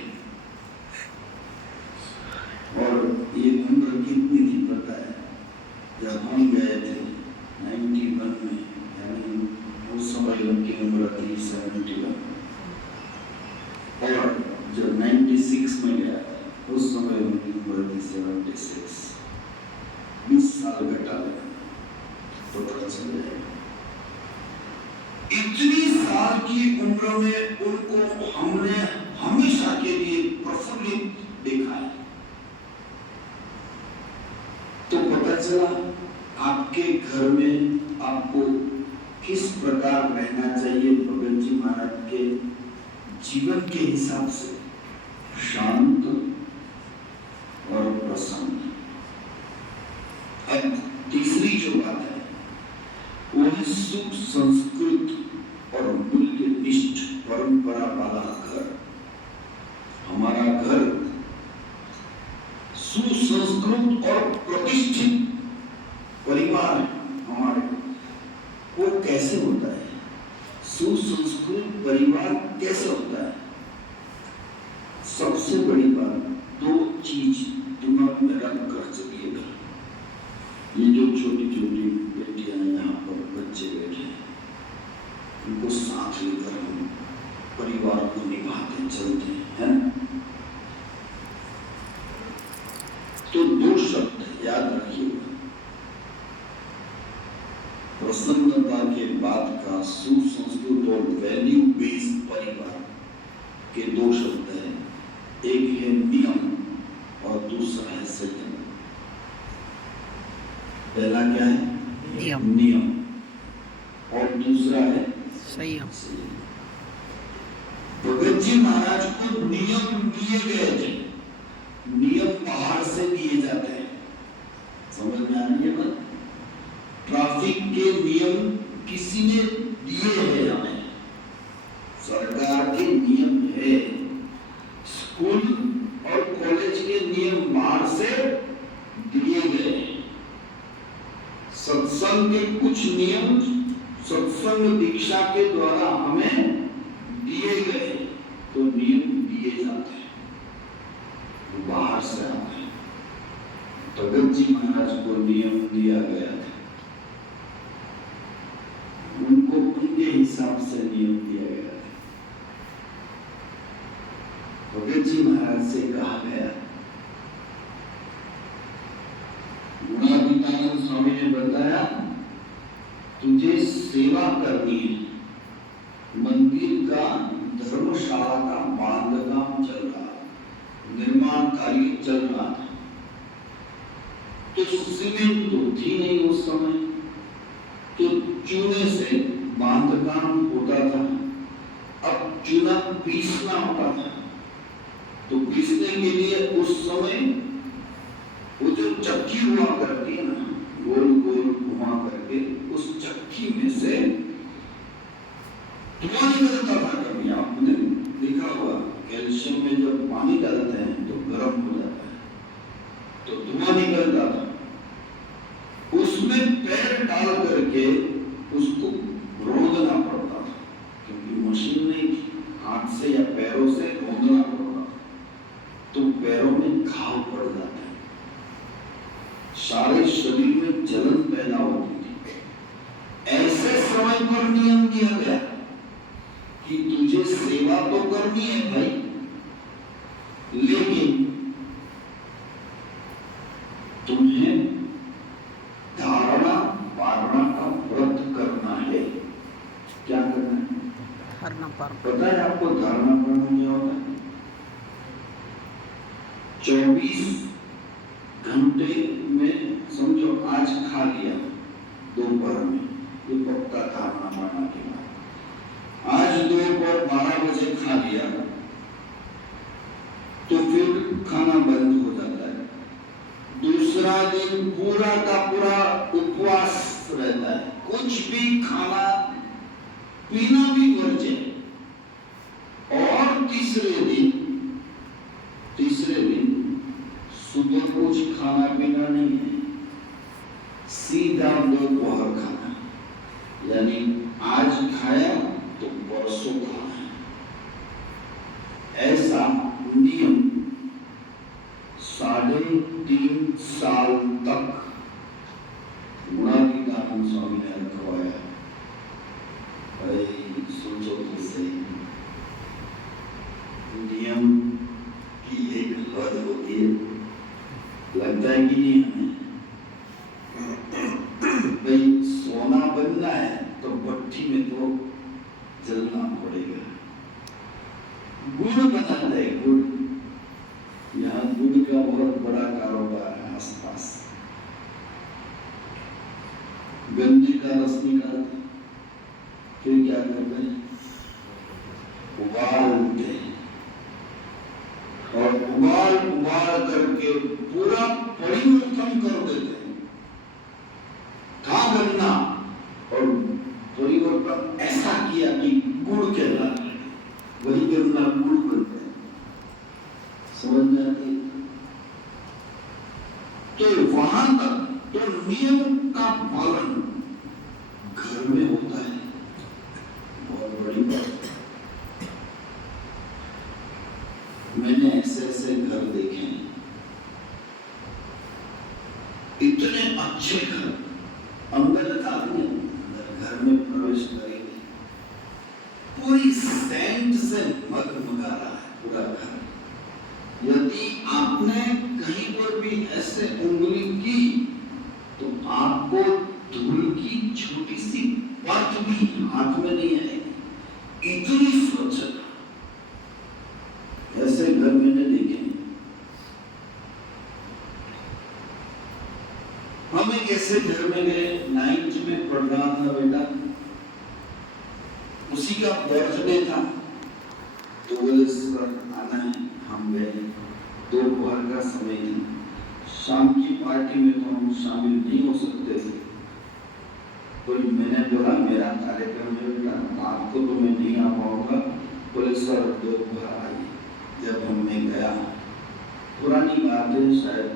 और ये उम्र कितनी थी पता है? जब हम गए थे 91 में, यानी उस समय उनकी उम्र थी 71, और जब 96 में गया था उस समय उनकी उम्र थी 76। 20 साल घटा लगा तो पता चल जाएगा। इतनी साल की उम्र में उनको हमने हमेशा के लिए प्रफुल्लित देखा है। तो पता चला आपके घर में आपको किस प्रकार रहना चाहिए भगत जी महाराज के जीवन के हिसाब से, शांत और प्रसन्न। अब तीसरी जो बात है वो है सुख संस्कृत और मूल्य निष्ठ परंपरा वाला घर। हमारा घर सुसंस्कृत और प्रतिष्ठित परिवार हमारे, वो कैसे होता है? सुसंस्कृत परिवार कैसे होता है? सबसे बड़ी बात 2 चीज दिमाग में रख कर चलिएगा। ये जो छोटी छोटी बेटियां यहाँ पर बच्चे बैठे हैं, उनको साथ लेकर हम परिवार को निभाते चलते हैं। सुसंस्कृत और वैल्यू बेस्ड परिवार के दो शब्द हैं, एक है नियम और दूसरा है संयम। पहला क्या है? नियम और दूसरा है संयम। भगत जी महाराज को नियम दिए गए थे। नियम बाहर से दिए जाते हैं, समझ में आ रही है बात? ट्रैफिक के नियम किसी ने दिए हैं हमें, सरकार के नियम है। स्कूल और कॉलेज के नियम बाहर से दिए गए हैं। सत्संग के कुछ नियम सत्संग दीक्षा के द्वारा हमें दिए गए, तो नियम दिए जाते हैं, वो बाहर से आते हैं। भगत जी महाराज को नियम दिया गया था, उनको उनके हिसाब से नियम दिया गया था। भगत जी महाराज से कहा गया, गुणातीतानंद स्वामी ने बताया, तुझे सेवा करनी है। मंदिर का धर्मशाला का बांधकाम चल रहा, निर्माण कार्य चल रहा था, तो सीमेंट तो थी नहीं उस समय, तो चूने से बांधकाम होता था। अब चूना पीसना होता था, तो पीसने के लिए उस समय वो जो चक्की हुआ करती है ना, गोल गोल घुमा करके, उस चक्की में से धुआं निकलता था। कभी आपने देखा होगा, कैल्शियम में जब पानी डालते हैं तो गर्म हो जाता है, तो धुआं निकलता था। उसमें पैर डाल करके उसको रोंदना पड़ता था, क्योंकि मशीन नहीं थी, हाथ से या पैरों से रोंदना पड़ता था, तो पैरों में घाव पड़ जाते हैं, सारे शरीर में जलन पैदा होती थी। ऐसे समय पर नियम दिया गया कि तुझे सेवा तो करनी है भाई, लेकिन तुम्हें धारणा पारणा का व्रत करना है। क्या करना है? धारणा पारणा। पता है आपको धारणा पारणा क्या होता है? 24 घंटे में समझो, आज खा लिया दोपहर में, ये पक्का धारणा पारणा के बाद। आज दोपहर 12 बजे खा लिया, तो फिर खाना बंद हो जाता है। दूसरा दिन पूरा का पूरा उपवास रहता है, कुछ भी खाना पीना भी वर्ज्य। और तीसरे दिन सुबह कुछ खाना पीना नहीं है, सीधा दोपहर खाना, यानी आज खाया तो परसों खाना। ऐसा नियम 3.5 साल तक गुणातीतानंद स्वामी ने रखवाया। भाई सोचो तो सही, नियम की एक हद होती है, लगता है कि नहीं हमें? भाई सोना बनना है तो भट्टी में तो जलना पड़ेगा। गुड़ बनाना है, गुड़, यहाँ गुड़ का बहुत बड़ा कारोबार है आसपास। गन्ने का रस निकालते, फिर क्या करते हैं? उबालते हैं, और उबाल करके पूरा परिवर्तन कर देते हैं। था गन्ना, और परिवर्तन ऐसा किया कि गुड़ कहला, वही गन्ना गुड़ बनते हैं। समझ में आती है? तो वहां तक तो नियम का पालन घर में होता है, बहुत बड़ी बात। मैंने ऐसे घर देखे हैं, इतने अच्छे घर, अंदर आदमी घर में प्रवेश करेंगे, पूरी सेंट से मगमगा रहा है पूरा घर। यदि आपने कहीं पर भी ऐसे उंगली की तो आपको धूल की छोटी सी बात भी हाथ में नहीं आएगी, इतनी स्वच्छता। ऐसे घर मैंने देखे नहीं। हम एक ऐसे घर में गए, 9th में पढ़ रहा था बेटा, उसी का बर्थडे था, तो बोले सर आना है। हम गए, दोपहर का समय था, शाम की पार्टी में तो हम शामिल नहीं हो सकते थे। तो मैंने बोला मेरा कार्यक्रम है बेटा, आपको तो मैं नहीं आ पाऊंगा। बोले सर दोपहर आइए। जब हमने गया, पुरानी बात है, शायद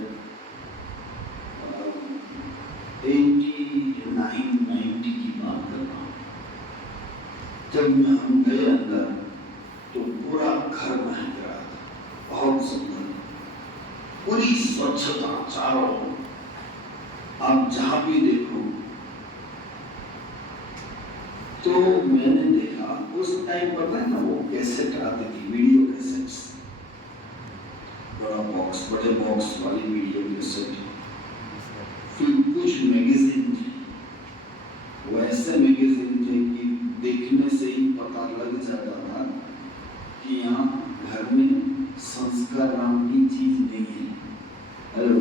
89-90 की बात कर रहा हूँ। जब हम गए अंदर तो पूरा घर महक रहा था, बहुत सुंदर, पूरी स्वच्छता चारों ओर। आप जहां भी देखो, तो मैंने देखा उस टाइम पता है ना, वो कैसेट आती थी, वीडियो कैसेट्स, बड़ा बॉक्स, बड़े बॉक्स वाली वीडियो कैसेट। फिर कुछ मैगजीन थे, वो ऐसे मैगजीन थे कि देखने से ही पता लग जाता था कि यहाँ घर में संस्कार नाम की चीज नहीं है। हेलो,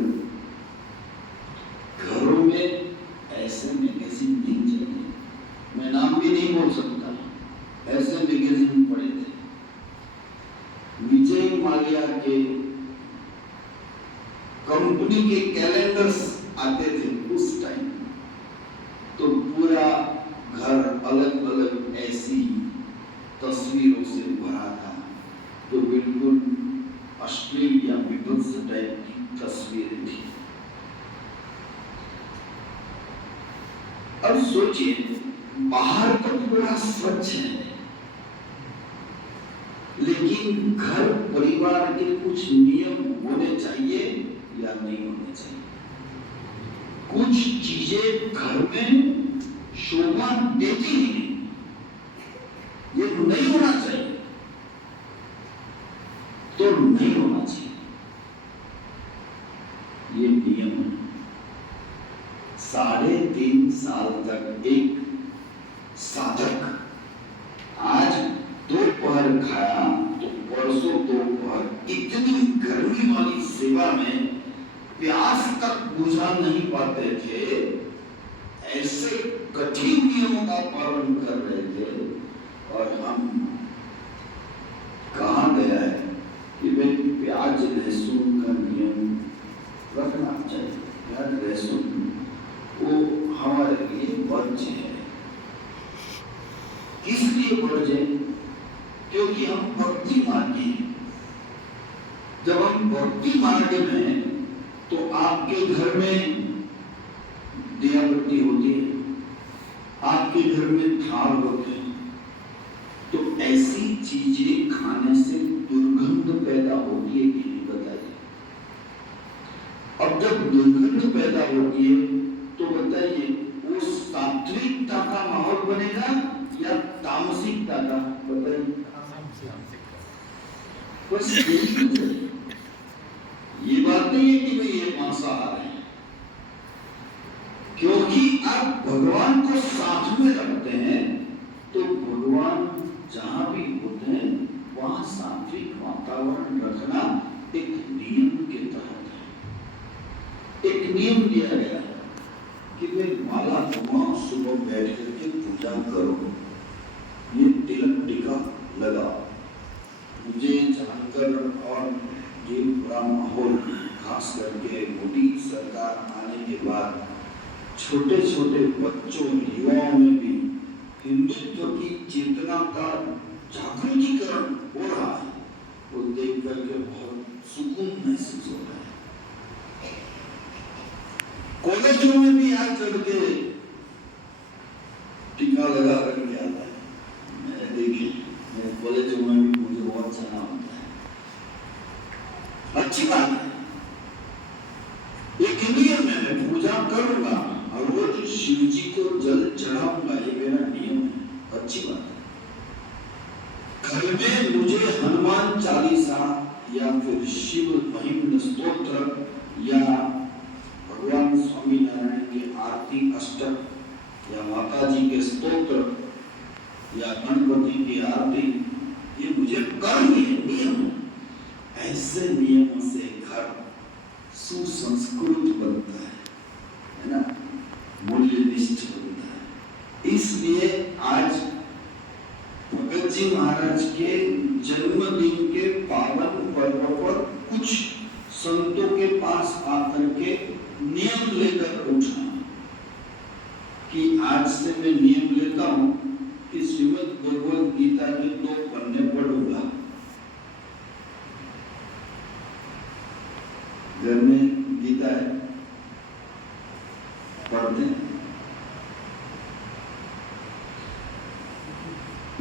घरों में ऐसे मैगजीन नहीं चाहिए, मैं नाम भी नहीं बोल सकता, ऐसे मैगजीन पड़े थे। विजय माल्या के कंपनी के कैलेंडर्स आते थे उस टाइम, तो पूरा घर अलग अलग ऐसी तस्वीरों से भरा था, तो बिल्कुल अश्लील या विभत्स टाइप की तस्वीरें थी। अब सोचिए, बाहर तो पूरा स्वच्छ है, लेकिन घर परिवार के कुछ नियम होने चाहिए या नहीं होने चाहिए। कुछ चीजें घर में शोभा देती ही नहीं, ये नहीं होना चाहिए, तो नहीं होना चाहिए, ये नियम है। 3.5 साल तक एक साधक आज दोपहर खाया तो परसों दोपहर इतनी गर्मी वाली सेवा में प्यास तक बुझा नहीं पाते थे, ऐसे कठिन नियमों का पालन कर रहे थे। और हम कहा गया है कि भाई प्याज लहसुन का नियम रखना चाहिए, प्याज लहसुन वो हमारे लिए वर्ज्य है। इसलिए वर्ज्य क्योंकि हम भक्ति मार्गी हैं। जब हम भक्ति मार्ग में, तो आपके घर में दिया बत्ती होती है, आपके घर में थाल होते हैं, तो ऐसी चीजें खाने से दुर्गंध पैदा होती है कि नहीं, बताइए। अब जब दुर्गंध पैदा होती है तो बताइए, वो सात्विकता का माहौल बनेगा या तामसिकता का, बताइए। बस ये बात नहीं है कि भाई ये मांसाहार है, क्योंकि आप भगवान को साथ में रखते हैं, तो भगवान जहां भी होते हैं वहां सात्विक वातावरण रखना एक नियम के तहत है। एक नियम दिया गया है कि वे माला तुम सुबह बैठ करके पूजा करो, ये तिलक टीका लगाओ। मुझे जानकर और ये पूरा माहौल, खास करके मोदी सरकार आने के बाद छोटे छोटे बच्चों, युवाओं में भी हिंदुत्व की चेतना का जागृतिकरण हो रहा है, वो देख करके बहुत सुकून महसूस हो रहा है। कॉलेजों में भी आज चढ़ के टीका लगा करके आता है, मैंने देखी, मेरे कॉलेजों में भी मुझे बहुत अच्छा होता है, अच्छी बात है। एक नियम है, मैं पूजा करूंगा और रोज शिव जी को जल चढ़ाऊंगा, ये मेरा नियम है, अच्छी बात है। घर में मुझे हनुमान चालीसा या फिर शिव महिम स्तोत्र या भगवान स्वामी नारायण के आरती अष्टक या माता जी के स्तोत्र या गणपति की आरती, ये मुझे करनी है, नियम। ऐसे नियमों से घर सुसंस्कृत बनता है ना, मूल्यनिष्ठ बनता है। इसलिए आज भगत जी महाराज के जन्मदिन के पावन पर्व पर कुछ संतों के पास आकर के नियम लेकर उठा कि आज से मैं नियम लेता हूं कि श्रीमद् भगवद गीता के 2 पन्ने पढ़ूंगा। घर में गीता है, पढ़ते हैं।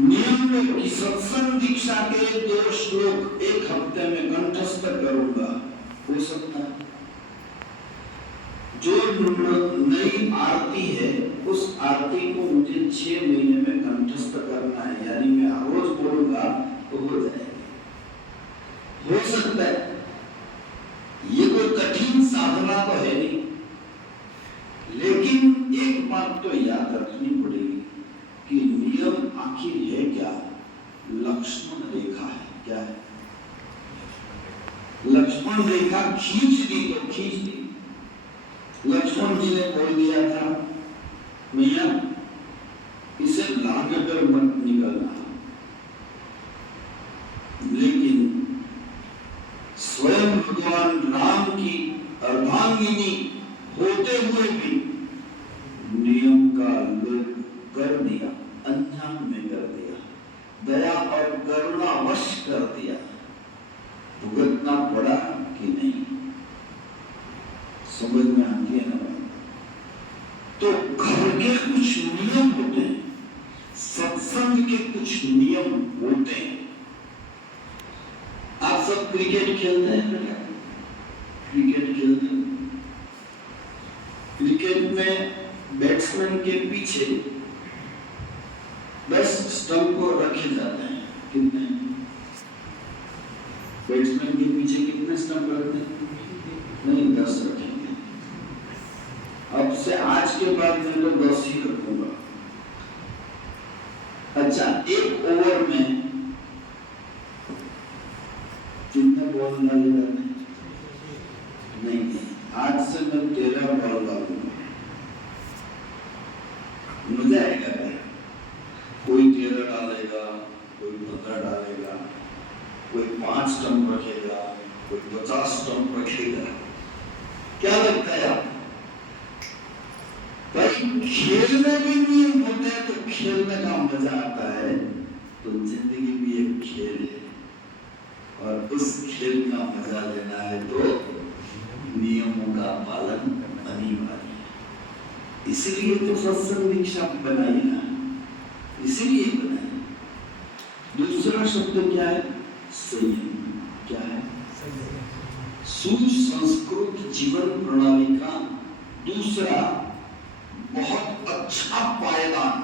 नियम में कि सत्संग दीक्षा के 2 श्लोक 1 हफ्ते में कंठस्थ करूंगा, हो सकता है। जो नई आरती है उस आरती को मुझे 6 महीने में कंठस्थ करना है, यानी मैं हर रोज बोलूंगा तो हो जाएगा। हो सकता है, ये कोई कठिन साधना तो है नहीं, लेकिन एक बात तो याद रखनी पड़ेगी कि नियम आखिर है क्या? लक्ष्मण रेखा है। क्या है? लक्ष्मण रेखा खींच दी तो खींच दी। लक्ष्मण जी ने बोल दिया था, मैया इसे लांघकर मत निकलना, लेकिन स्वयं भगवान राम की अर्धांगिनी होते हुए भी नियम का लोप कर दिया, अनजान में कर दिया, दया और करुणा वश कर दिया। भुगतना पड़ा कि नहीं? समझ में आती है ना? तो घर के कुछ नियम होते हैं, सत्संग के कुछ नियम होते हैं। आप सब क्रिकेट खेलते हैं बेटा? क्रिकेट खेलते हैं। क्रिकेट में बैट्समैन के पीछे 10 स्टंप को रखे जाते हैं। कितने? बैट्समैन के पीछे कितने स्टंप रखते हैं? नहीं, 10 रखेंगे। अब से आज के बाद मैं तो 10 ही रखूंगा। अच्छा, 1 ओवर में कितने बॉल डाले जाते हैं? नहीं, आज से मैं 13 बॉल डालूंगा। मजा आएगा क्या? कोई 13 डालेगा, कोई 15 डालेगा, कोई 5 स्टंप रखेगा, कोई 50 स्टंप रखेगा। क्या लगता है आप? भाई खेल में भी नियम होते हैं, तो खेलने का मजा आता है। तो जिंदगी भी एक खेल है, और उस खेल का मजा लेना है तो नियमों का पालन अनिवार्य है। इसलिए तो सत्संग दीक्षा बनाई ना, इसलिए बनाई। दूसरा शब्द क्या है? संयम। क्या है? सुसंस्कृत जीवन प्रणाली का दूसरा बहुत अच्छा पायदान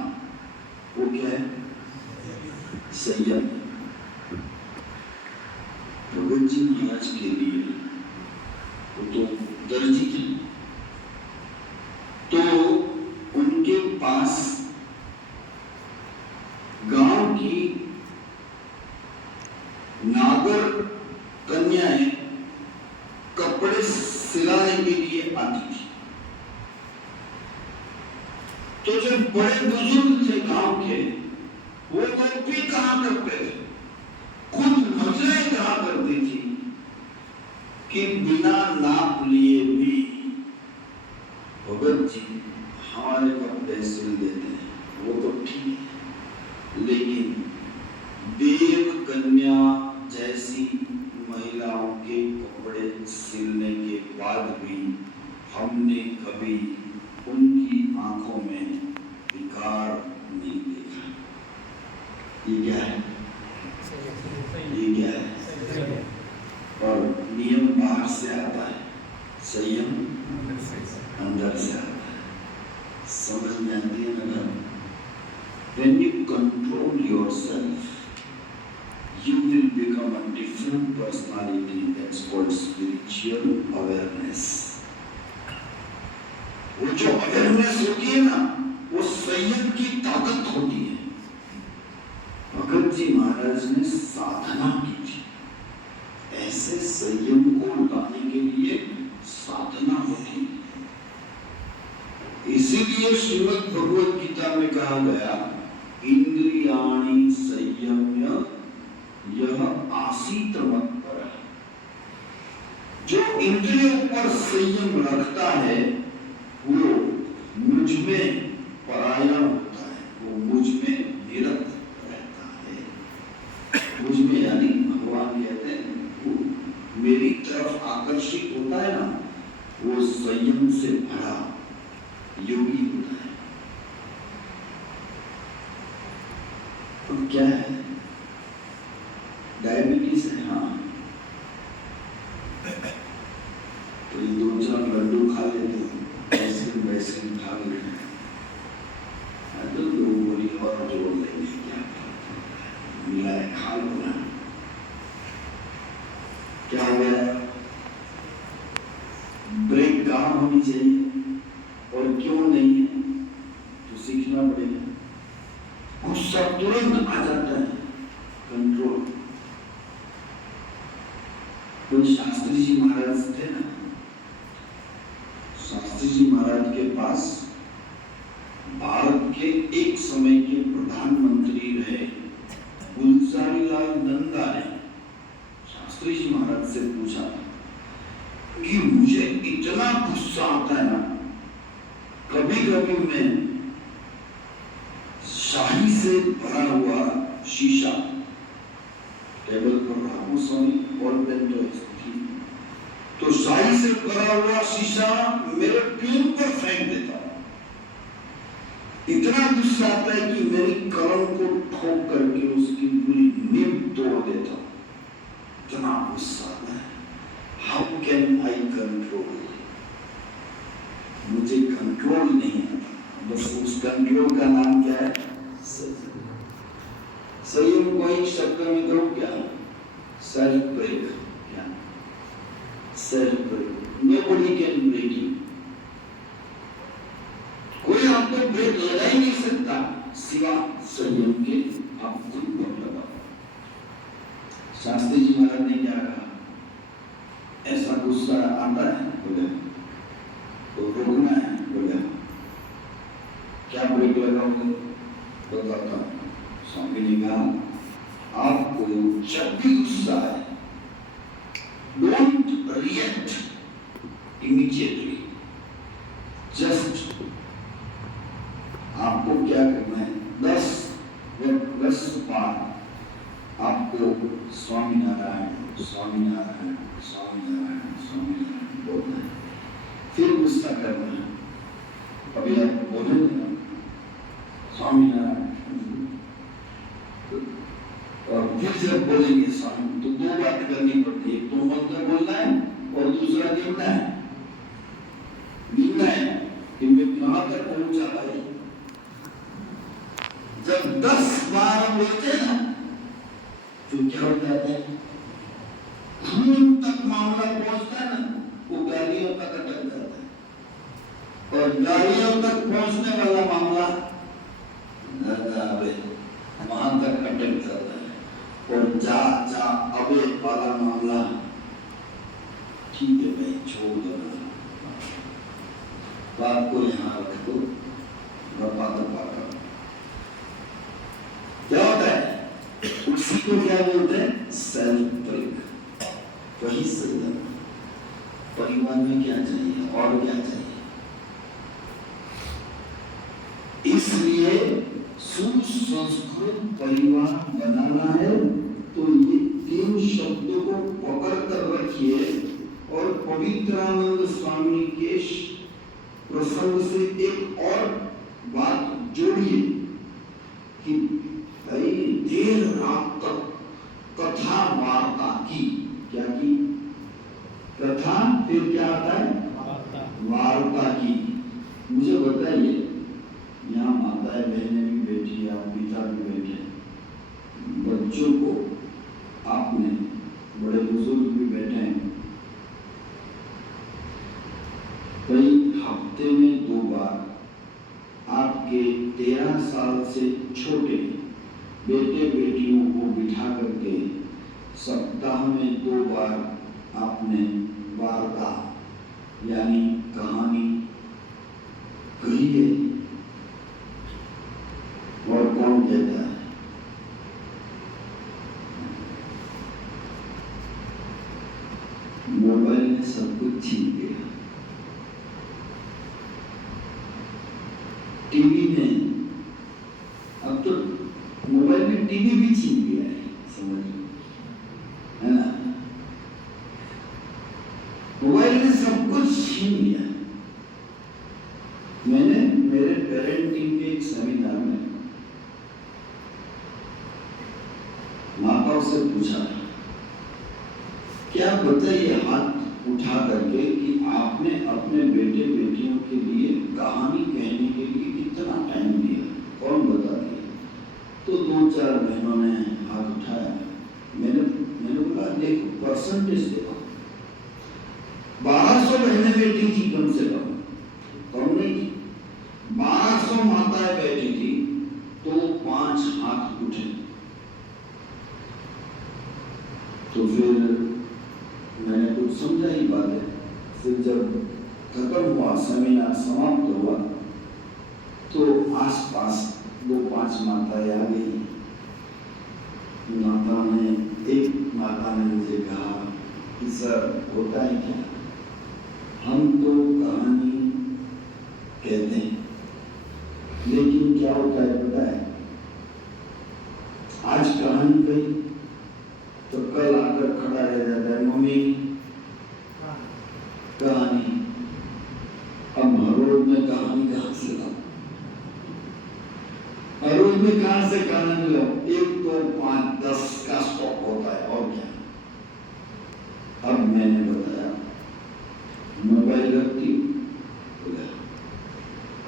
वो क्या है? संयम। भगत जी महाराज के लिए वो तो दर्जी थे, तो उनके पास गांव की नागर कन्याएं कपड़े सिलाने के लिए आती थी। तो जो बड़े बुजुर्ग थे गांव के, वो तो भी कहा करते थे, खुद मजरें कहा करती थी कि बिना नाप लिए भी भगत जी हमारे कपड़े सिल देते हैं। वो तो ठीक है, लेकिन देव कन्या जैसी महिलाओं के कपड़े सिलने के बाद भी हमने कभी उनकी आंखों में विकार नहीं देखा। ये क्या है? ये क्या है? और नियम बाहर से आता है, संयम अंदर से आता है। समझ में आती है ना? When you control yourself, you will become a different personality. That's called spiritual awareness. वो जो awareness होती है ना, वो संयम की ताकत होती है। भगत जी महाराज ने साधना की थी। ऐसे संयम को लाने के लिए साधना होती है। इसीलिए श्रीमद् भगवद गीता में कहा गया, इंद्रियाणि संयम्य यह आसीत मत्परः। जो इंद्रियों पर संयम रखता है वो मुझ में परायण होता है, वो मुझ में निरत रहता है। मुझ में यानी भगवान कहते हैं वो मेरी तरफ आकर्षित होता है ना, वो संयम से भरा योगी होता है। तो क्या है? डायबिटीज है। हाँ, तो ये 2-4 लड्डू खा लेते हैं, आइसक्रीम खा लेते हैं, तो 2 गोली और जोड़ लेंगे, क्या मिला है खा लो ना। क्या हो गया? ब्रेक कहाँ होनी चाहिए और क्यों नहीं है, तो सीखना पड़ेगा। गुस्सा तुरंत आ जाता है, कंट्रोल। कोई शास्त्री जी महाराज थे ना, शास्त्री जी महाराज के पास भारत के एक समय के प्रधानमंत्री रहे गुलजारीलाल नंदा ने शास्त्री जी महाराज से पूछा कि मुझे इतना गुस्सा आता है ना, कभी कभी मैं शाही से भरा हुआ शीशा टेबल पर रहा हूं, सोनी और पेंटो थी, तो शाही से भरा हुआ शीशा मेरे प्यून पर फेंक देता हूं। इतना गुस्सा आता है कि मेरी कलम को ठोक करके उसकी पूरी नींव तोड़ देता हूं। इतना गुस्सा आता है। How can I control? मुझे कंट्रोल नहीं आता। बस उस कंट्रोल का नाम क्या है? संयम को एक शब्द में करो क्या? Self break. क्या? Self break. Nobody can break you. कोई आपको ब्रेक लगा ही नहीं सकता सिवा संयम के। आप खुद ब्रेक लगाओ। शास्त्री जी महाराज ने क्या कहा? ऐसा गुस्सा आता है बोले तो रोकना है, बोले क्या ब्रेक लगाओगे? बताता हूं। स्वामी ने कहा आपको जब भी गुस्सा है, डोंट रिएक्ट इमीडिएटली, जस्ट आपको क्या करना है? 10 बार आपको स्वामीनारायण स्वामीनारायण स्वामीनारायण स्वामीनारायण बोलना है, फिर गुस्सा करना है। अभी आप बोले स्वामीनारायण, और फिर जब बोलेंगे स्वामी तो 2 बात करनी पड़ती है। तो मंत्र बोलना है और दूसरा गिनना है। गिनना है कि मैं कहां तक पहुंचा भाई। जब 10 बार बोलते हैं ना तो क्या हो जाता है? खून तक मामला पहुंचता है ना, वो गालियों तक अटक जाता है। और गालियों तक पहुंचने वाला मामला वहां तक अटक जाता है। और जा अबे वाला मामला ठीक है भाई छोड़ दो, बात को यहाँ रख दो, रपा दपा कर। क्या होता है? उसी को क्या बोलते हैं? Self break. वही संयम। परिवार में क्या चाहिए और क्या चाहिए? इसलिए सुसंस्कृत परिवार बनाना है तो ये 3 शब्दों को पकड़ कर रखिए और पवित्रानंद स्वामी के प्रसंग से एक और बात जोड़िए कि भाई देर रात तक कथा वार्ता की। क्या की? कथा, फिर क्या आता है? वार्ता की। मुझे बताइए, यहाँ माताएं बहनें भी बैठी है, पिता भी बैठे, बच्चों को आपने, बड़े बुजुर्ग भी बैठे हैं, कई हफ्ते में 2 बार आपके 13 साल से छोटे बेटे बेटियों को बिठा करके सप्ताह में 2 बार आपने वार्ता यानी कहानी कही है। और कौन कहता है? मोबाइल ने सब कुछ छीन लिया। टीवी ने, अब तो मोबाइल में टीवी भी छीन लिया है, समझिए, है ना? मोबाइल ने सब कुछ छीन लिया। मैंने मेरे पेरेंटिंग के एक सेमिनार में माताओं से पूछा, क्या बताइए हाथ उठा करके कि आपने अपने बेटे बेटियों के लिए कहानी कहने के लिए कितना टाइम दिया? कौन बता दिया? तो 2-4 बहनों ने हाथ उठाया। मैंने बोला देखो परसेंटेज देखो, 1200 बहनें बैठी थी, कम से कम नहीं थी, 1200 माताएं बैठी थी, तो 5 हाथ उठे। तो फिर मैंने कुछ समझा ही बातें। फिर जब खत्म हुआ, सेमिनार समाप्त हुआ, तो आसपास 2-5 माताएं आ गई। एक माता ने मुझे कहा कि सर होता है क्या, हम तो कहानी कहते हैं, लेकिन क्या होता है पता है, आज कहानी कही तो कल आकर खड़ा रह जाता है, मम्मी कहानी। अब हर रोज में कहानी कहां से लाऊं? हर रोज में कहां से कहानी लाऊं? 1 2 5 10 का स्टॉक होता है, और क्या? अब मैंने बताया मोबाइल रखती,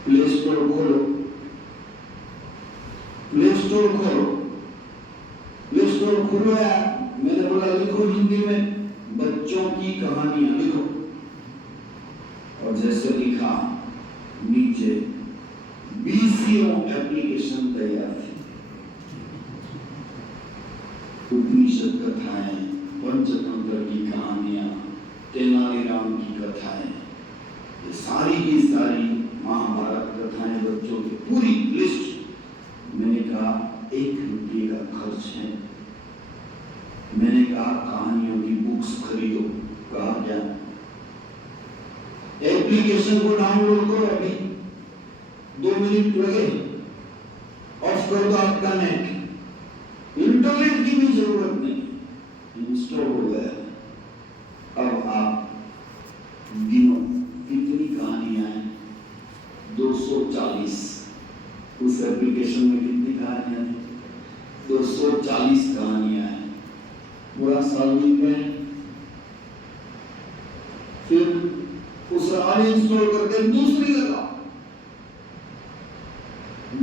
प्ले स्टोर खोलो, प्ले स्टोर खोलो, प्ले स्टोर खोलो यार। मैंने बोला लिखो हिंदी में बच्चों की कहानियां लिखो, और जैसे लिखा नीचे 20 एप्लीकेशन तैयार थे। उपनिषद कथाएं, पंचतंत्र की कहानियां, तेनालीराम की कथाएं, ये सारी की सारी महाभारत कथाएं, बच्चों की पूरी लिस्ट। मैंने कहा 1 रुपये का खर्च है। मैंने कहा कहानियों की बुक्स खरीदो। कहा क्या? एप्लीकेशन को डाउनलोड करो, अभी 2 मिनट लगे, ऑफ कर दो आपका नेट, इंटरनेट की भी जरूरत नहीं, इंस्टॉल हो गया। अब आप गिनो कितनी कहानियां हैं? 240। उस एप्लीकेशन में कितनी कहानियां हैं? 240 कहानियां हैं। पूरा साल बीत गए। फिर उस अनइंस्टॉल करके दूसरी लगाओ,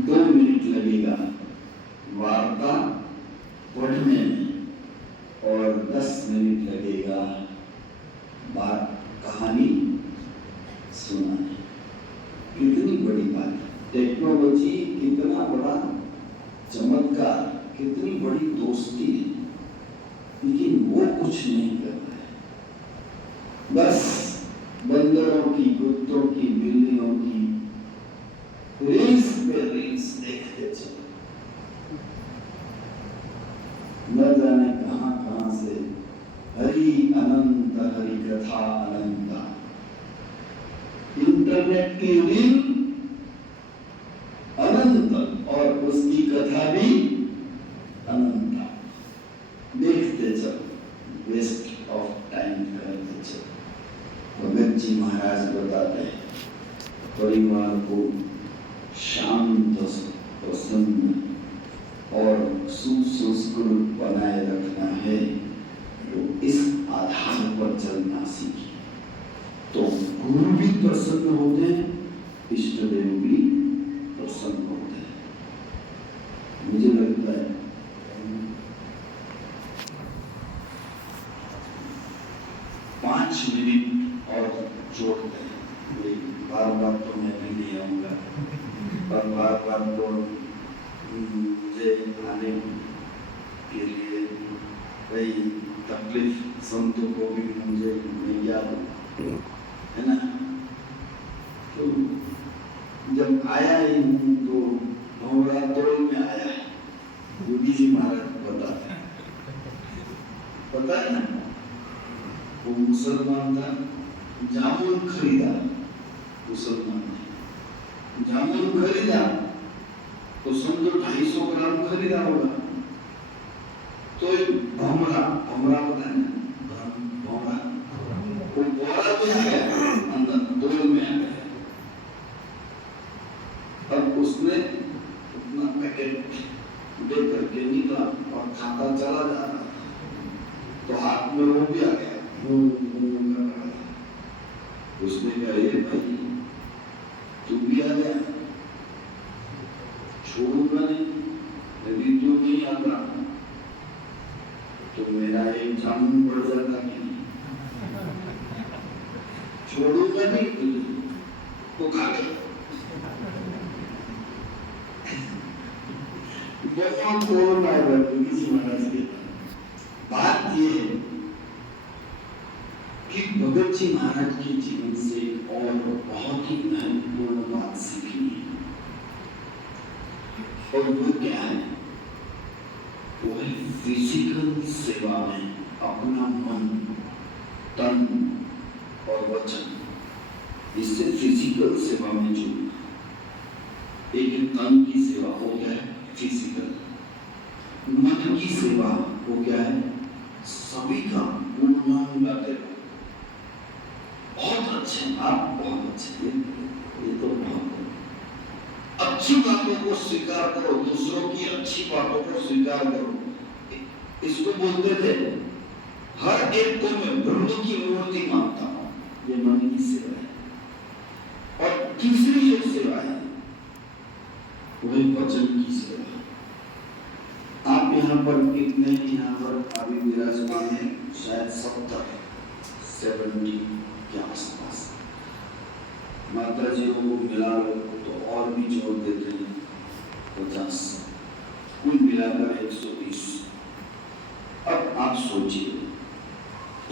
2 मिनट लगेगा वार्ता पढ़ने में, और 10 मिनट लगेगा बात कहानी सुनाने। कितनी बड़ी बात है! टेक्नोलॉजी कितना बड़ा चमत्कार, कितनी बड़ी दोस्ती है, लेकिन वो कुछ नहीं कर रहा है। बस बंदरों की, कुत्तों की, बिल्लियों की रील्स पे रील्स देखते चलो, न जाने कहां कहां से हरि अनंत, हरि कथा अनंता। इंटरनेट की रील अनंत, और उसकी कथा भी अनंता। देखते चलो, वेस्ट ऑफ टाइम करते चलो। भगत जी महाराज बताते हैं, परिवार को शांत, प्रसन्न और सुसंस्कृत बनाए रखना है, तो इस आधार पर चलना सीखिए, तो गुरु भी प्रसन्न होते हैं, इष्ट देव भी प्रसन्न होते हैं। मुझे लगता है 5 मिनट और जोड़ते हैं। बार बार तो मैं भी नहीं आऊँगा, पर बार बार तो मुझे आने के लिए कई तकलीफ संतों को भी मुझे नहीं याद है ना। तो जब आया ही हूँ तो भंवरा तोड़ में आया है, योगी जी महाराज पता है ना, वो मुसलमान था, जामुन खरीदा, मुसलमान ने जामुन खरीदा तो समझो 250 ग्राम खरीदा होगा, तो एक भंवरा पता है ना, भंवरा वो बोरा तो आ गया अंदर, तोड़ में आ गया। अब उसने अपना पैकेट दे करके निकला और खाता चला जा रहा, तो हाथ में वो भी आ गया, कर रहा था। उसने कहा ये भाई तू भी आ गया, छोड़ूंगा नहीं, यदि तू नहीं आता तो मेरा एक जामुन बढ़ जाता कि नहीं, छोड़ूंगा नहीं तुझे, तो खा गया। बहुत कोरोना है किसी महाराज के। बात ये है कि भगत जी महाराज के जीवन से और बहुत ही महत्वपूर्ण बात सीखनी है, और वो क्या है, वो है फिजिकल सेवा में अपना मन, तन और वचन, इससे फिजिकल सेवा में जुड़ना। एक तन की सेवा हो गया है फिजिकल, मन की सेवा हो गया है सभी का गुणगान गाते रहो, बहुत अच्छे आप, बहुत अच्छे, ये तो बहुत अच्छी बातों को स्वीकार करो, दूसरों की अच्छी बातों को स्वीकार करो। इसको बोलते थे हर एक को मैं ब्रह्म की मूर्ति मानता हूँ, ये मन की सेवा है। और तीसरी जो सेवा है वही वचन की सेवा। आप यहाँ पर कितने यहाँ पर अभी विराजमान हैं, शायद 70 के आसपास। माता जी को मिला लो तो और भी जोड़ देते हैं 50, कुल मिलाकर 120। अब आप सोचिए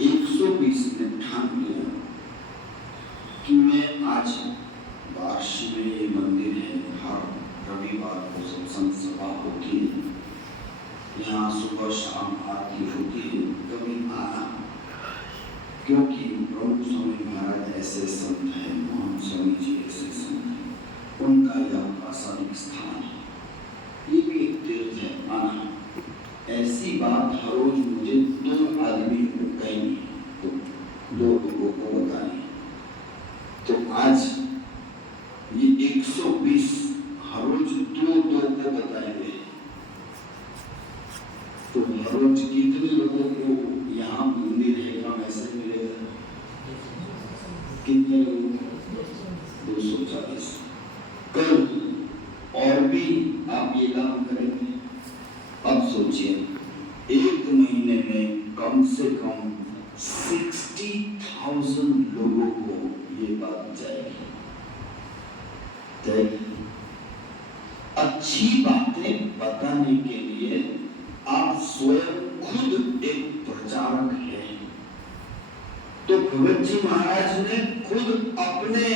120 ने ठान लिया कि मैं आज बारिश में, ये मंदिर है, हर रविवार को सत्संग सभा होती है, यहाँ सुबह शाम आरती होती है, कभी आना, क्योंकि प्रभु स्वामी महाराज ऐसे संत हैं, मोहन स्वामी जी ऐसे संत हैं, उनका यह प्रासंगिक स्थान है, ये भी एक तीर्थ है, आना। ऐसी बात हर रोज मुझे 2 आदमी को कहनी है, तो 2 लोगों को बतानी है। तो आज ये 120 हर रोज 2 को बताएंगे, तो हर रोज कितने लोगों को यहाँ मंदिर है का मैसेज मिलेगा? कितने लोगों को? 240। कल और भी आप ये काम करेंगे। अब सोचिए 1 महीने में कम से कम 60,000 लोगों को ये बात जाएगी। अच्छी बातें बताने के लिए आप स्वयं खुद एक प्रचारक हैं। तो भगत जी महाराज ने खुद अपने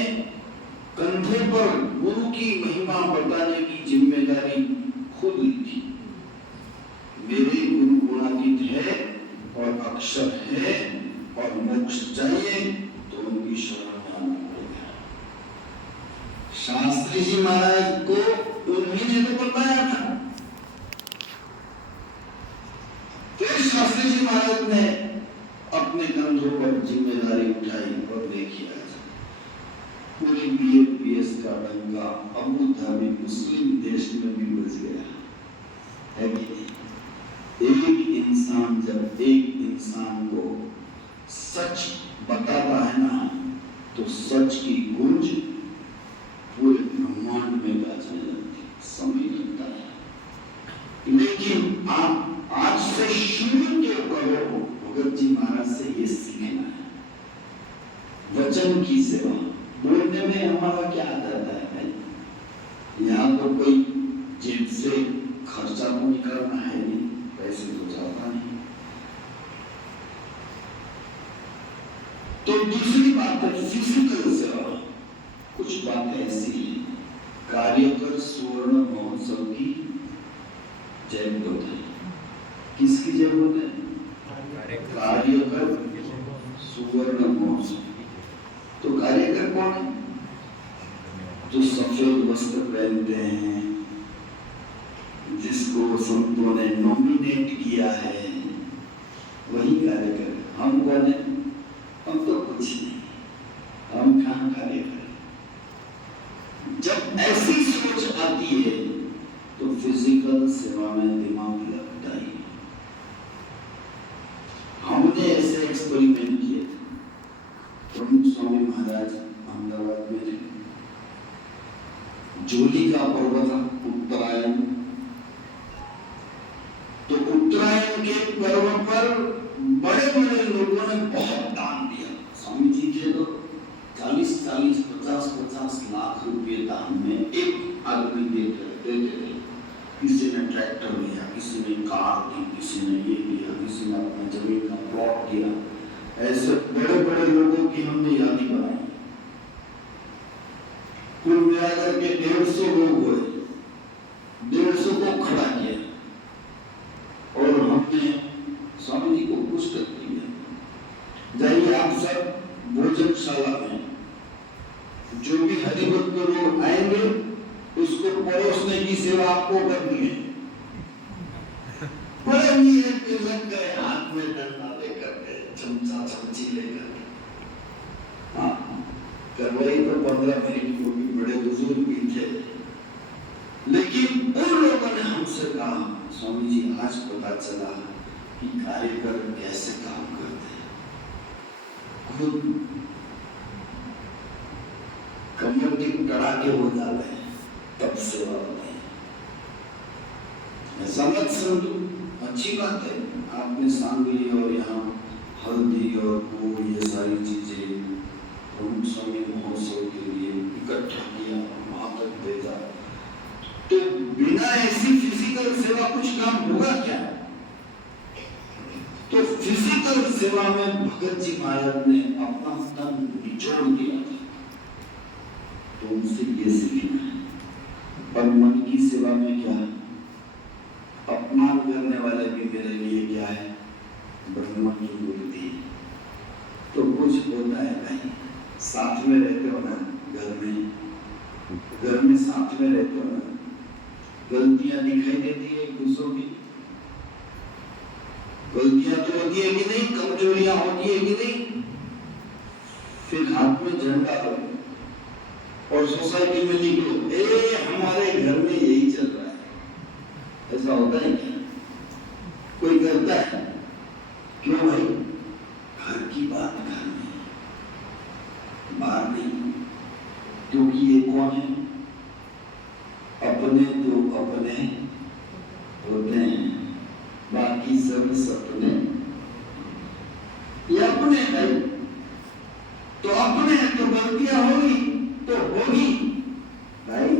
कंधे पर गुरु की महिमा बताने की जिम्मेदारी खुद ली थी। मेरे गुरु गुणातीत है और अक्षर है और मोक्ष चाहिए तो उनकी शरण में आना पड़ेगा। शास्त्री जी महाराज को उन्हीं ने तो बताया था। फिर शास्त्री जी महाराज ने अपने कंधों पर जिम्मेदारी उठाई और देखिए आज पूरी BFPS का डंका अबू धाबी मुस्लिम देश में भी बज गया है कि नहीं? एक इंसान जब एक इंसान को सच बताता है ना, तो सच की गूंज पूरे ब्रह्मांड में गाजने लगती, समय लगता है। लेकिन आप आज से शुरू क्यों करो? भगत जी महाराज से ये सीखना है। वचन की सेवा, बोलने में हमारा क्या आता है भाई? यहाँ तो कोई जेब से खर्चा तो निकालना है नहीं, पैसे तो जाता नहीं। तो दूसरी बात है फिजिकल सेवा। कुछ बातें ऐसी हैं, कार्यकर सुवर्ण महोत्सव की जय बोलते हैं। किसकी जय बोलते हैं? कार्यकर सुवर्ण महोत्सव। तो कार्यकर कौन है? जो सफेद वस्त्र पहनते हैं, जिसको संतों ने नॉमिनेट किया है, वही कार्यकर। हम कौन है? हम तो कुछ नहीं, हम कहाँ कार्य करें। जब ऐसी सोच आती है तो फिजिकल सेवा में दिमाग लगता ही। हमने ऐसे एक्सपेरिमेंट किए थे। प्रमुख स्वामी महाराज अहमदाबाद में थे। जोली का पर्व था, उत्तरायण। तो उत्तरायण के पर्व पर बड़े बड़े लोगों ने बहुत दान दिया। स्वामी जी थे तो 40-40, 50-50 लाख रुपए दान में एक आदमी देते थे। किसी ने ट्रैक्टर दिया, किसी ने कार दी, किसी ने ये दिया, किसी ने अपना जमीन का प्लॉट दिया। ऐसे बड़े बड़े लोगों की हमने यादी बनाई। कुल मिलाकर के 150 लोग हुए। 150 को खड़ा किया और हमने स्वामी जी को पुस्तक दिया, जाइए आप सब भोजनशाला में जो भी हरिभक्त लोग आएंगे उसको परोसने की सेवा आपको करनी है। बड़े ये कि लग गए हाथ में डंडा लेकर के, चमचा चमची लेकर। हाँ, करवाई तो 15 मिनट को भी, बड़े बुजुर्ग भी थे। लेकिन उन लोगों ने हमसे कहा, स्वामी जी आज पता चला कि कार्यकर कैसे काम करते हैं। खुद कमर के कड़ाके हो जाते हैं तब सेवा होती है। समझ समझो, अच्छी बात है। आपने सांगली और यहाँ हल्दी और वो ये सारी चीजें प्रमुख स्वामी महोत्सव के लिए इकट्ठा किया, वहां तक भेजा। तो बिना ऐसी फिजिकल सेवा कुछ काम होगा क्या? तो फिजिकल सेवा में भगत जी महाराज ने अपना तन निचोड़ दिया था। तो उनसे ये सीखना है। पर मन की सेवा में क्या है? अपमान करने वाले भी मेरे लिए क्या है? ब्रह्म की मूर्ति। तो कुछ होता है भाई, साथ में रहते हो ना, घर में साथ में रहते हो ना, गलतियां दिखाई देती है एक दूसरों की। गलतियां तो होती है कि नहीं, कमजोरियां होती है कि नहीं। फिर हाथ में झंडा लो और सोसाइटी में निकलो, हमारे घर में यही चल रहा है। ऐसा होता है क्या? कोई करता है? क्यों भाई? घर की बात घर में, बाहर नहीं। क्योंकि ये कौन है? अपने तो अपने होते हैं, बाकी सब सपने। ये अपने है तो अपने, तो गलतियां होगी तो होगी भाई।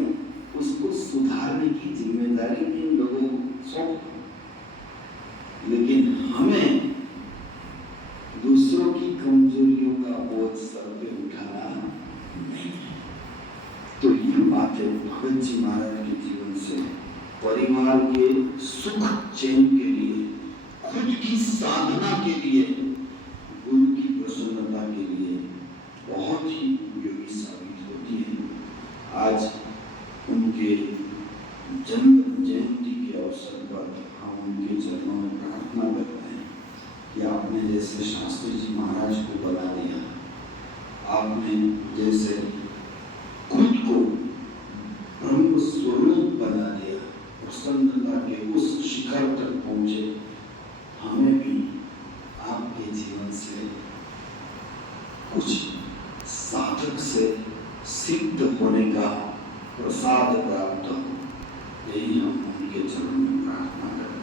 उसको सुधारने की जिम्मेदारी इन लोगों को सौंप। लेकिन हमें दूसरों की कमजोरियों का बोझ सर पे उठाना नहीं। तो ये बातें भगत जी महाराज के जीवन से परिवार के सुख चैन के लिए, खुद की साधना के लिए, गुरु की प्रसन्नता के लिए बहुत ही उपयोगी साबित होती है। आज उनके जन्म जयंती के अवसर पर हम उनके चरणों में प्रार्थना करते हैं कि आपने जैसे शास्त्री जी महाराज को बना दिया, आपने जैसे खुद को ब्रह्म स्वरूप बना दिया, प्रसन्नता के उस शिखर तक पहुंचे, हमें भी आपके जीवन से कुछ साधक से सिद्ध होने का प्रसाद प्राप्त हो। यही हम उनके चरणों में प्रार्थना करते हैं।